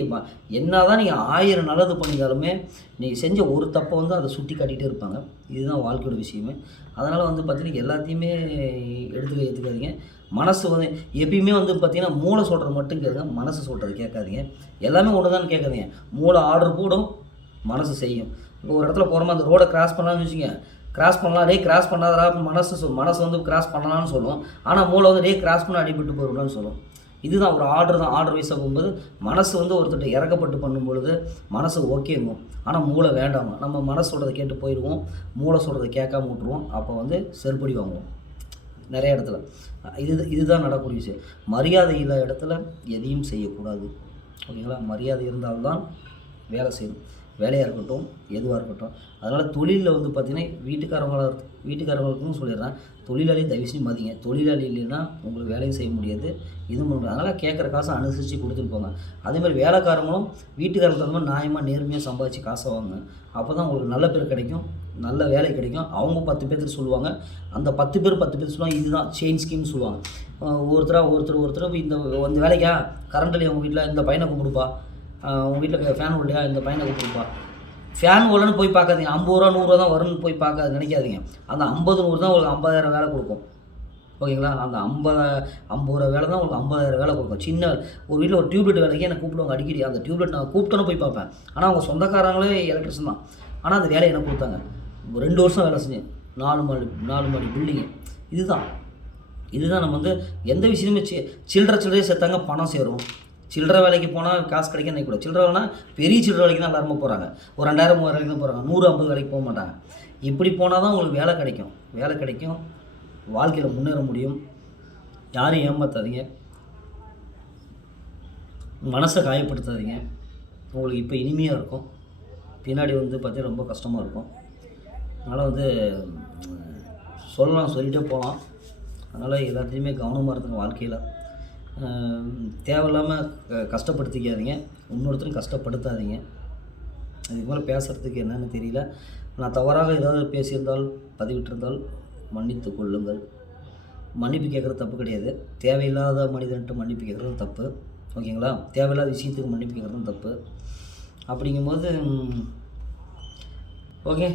என்ன தான் நீங்கள் 1000 நல்லது பண்ணியிருந்தாலுமே நீங்கள் செஞ்ச ஒரு தப்பை வந்து அதை சுட்டி காட்டிகிட்டே இருப்பாங்க. இதுதான் வாழ்க்கையோட விஷயமே. அதனால் வந்து பார்த்திங்கன்னா எல்லாத்தையுமே எடுத்துக்காதீங்க. மனசு வந்து எப்பயுமே வந்து பார்த்திங்கன்னா மூளை சொல்கிறது மட்டும் கேளுங்க, மனசு சொல்கிறது கேட்காதீங்க. எல்லாமே ஒன்று தான் கேட்காதீங்க. மூளை ஆர்டர் போடும், மனசு செய்யும். இப்போ ஒரு இடத்துல போகிறோமா, அந்த ரோடை கிராஸ் பண்ணலாம்னு வச்சுங்க, கிராஸ் பண்ணலாம், கிராஸ் பண்ணாதரா மனசு வந்து கிராஸ் பண்ணலான்னு சொல்லும். ஆனால் மூளை வந்து கிராஸ் பண்ண அடிபட்டு போயிடலான்னு சொல்லும். இதுதான் ஒரு ஆர்டர் தான். ஆர்டர் வைஸாக போகும்போது மனசு வந்து ஒருத்தர் இறக்கப்பட்டு பண்ணும்பொழுது மனசு ஓகேங்கும், ஆனால் மூளை வேண்டாங்க. நம்ம மனசு சொல்கிறத கேட்டு போயிடுவோம், மூளை சொல்கிறத கேட்காம விட்ருவோம். அப்போ வந்து செருப்படி வாங்குவோம் நிறைய இடத்துல. இதுதான் நடக்கக்கூடிய விஷயம். மரியாதை இல்லாத இடத்துல எதையும் செய்யக்கூடாது, ஓகேங்களா. மரியாதை இருந்தால்தான் வேலை செய்யணும், வேலையாக இருக்கட்டும், எதுவாக இருக்கட்டும். அதனால் தொழிலில் வந்து பார்த்திங்கன்னா வீட்டுக்காரங்களுக்கும் சொல்லிடுறேன், தொழிலாளி தயவு செஞ்சு மதிங்க. தொழிலாளி இல்லைன்னா உங்களுக்கு வேலையும் செய்ய முடியாது, இதுவும் பண்ண முடியாது. அதனால் கேட்குற காசை அனுசரித்து கொடுத்துட்டு போங்க. அதேமாதிரி வேலைக்காரங்களும் வீட்டுக்காரங்களுக்கு தகுந்த மாதிரி நியாயமாக நேர்மையாக சம்பாதிச்சு காசை வாங்க. அப்போ தான் உங்களுக்கு நல்ல பேர் கிடைக்கும், நல்ல வேலை கிடைக்கும். அவங்க 10 பேர்த்துக்கு சொல்லுவாங்க, அந்த 10 பேர் சொல்லுவாங்க. இதுதான் செயின் ஸ்கீம்னு சொல்லுவாங்க. ஒருத்தர் இந்த வேலைக்கா கரண்ட் இல்லையா உங்கள் வீட்டில், இந்த பையனை கூப்பிடுப்பா, உங்கள் வீட்டில் ஃபேன் இல்லையா, இந்த பையனை கூப்பிடுப்பா. ஃபேன் ஓடலன்னு போய் பார்க்காதீங்க, 50 ரூபா 100 ரூபா தான் வரும்னு போய் நினைக்காதீங்க. அந்த 50 100 தான் உங்களுக்கு 50,000 வேலை கொடுக்கும், ஓகேங்களா. அந்த 50 ரூபா வேலை தான் உங்களுக்கு 50,000 வேலை கொடுக்கும். சின்ன ஒரு வீட்டில் ஒரு டியூப்லைட் வேலைக்கு என்னை கூப்பிடுவாங்க அடிக்கடி. அந்த டியூப்லைட் நான் கூப்பிட்டோன்னு போய் பார்ப்பேன். ஆனால் அவங்க சொந்தக்காரங்களே எலக்ட்ரிஷன் தான். ஆனால் அந்த வேலையை எனக்கு கொடுத்தாங்க. 2 வருஷம் வேலை செஞ்சேன், 4 மாடி பில்டிங்கு. இதுதான் நம்ம வந்து எந்த விஷயமே சில்லறை சேர்த்தாங்க பணம் சேரும். சில்லறை வேலைக்கு போனால் காசு கிடைக்க நினைக்கூட. சில்லறை வேலைனா பெரிய சில்லறை வேலைக்கு தான் எல்லாருமே போகிறாங்க. ஒரு 2000 3000 வேலைக்கு தான் போகிறாங்க, 100 50 வேலைக்கு போக மாட்டாங்க. இப்படி போனால் தான் உங்களுக்கு வேலை கிடைக்கும், வாழ்க்கையில் முன்னேற முடியும். யாரையும் ஏமாற்றாதீங்க, மனசை காயப்படுத்தாதீங்க. உங்களுக்கு இப்போ இனிமையாக இருக்கும், பின்னாடி வந்து பார்த்தீங்கன்னா ரொம்ப கஷ்டமாக இருக்கும். அதனால் வந்து சொல்லிகிட்டே போகலாம். அதனால் எல்லாத்தையுமே கவனமாக இருந்துங்க வாழ்க்கையில். தேவையில்லாமல் கஷ்டப்படுத்திக்காதீங்க, இன்னொருத்தரும் கஷ்டப்படுத்தாதீங்க. இதுக்கு மேலே பேசுகிறதுக்கு என்னென்னு தெரியல. நான் தவறாக ஏதாவது பேசியிருந்தால் பதிவிட்டிருந்தால் மன்னித்து கொள்ளுங்கள். மன்னிப்பு கேட்குறது தப்பு கிடையாது, தேவையில்லாத மனிதன்ட்டு மன்னிப்பு கேட்குறது தப்பு, ஓகேங்களா. தேவையில்லாத விஷயத்துக்கு மன்னிப்பு கேட்குறதும் தப்பு. அப்படிங்கும்போது ஓகே.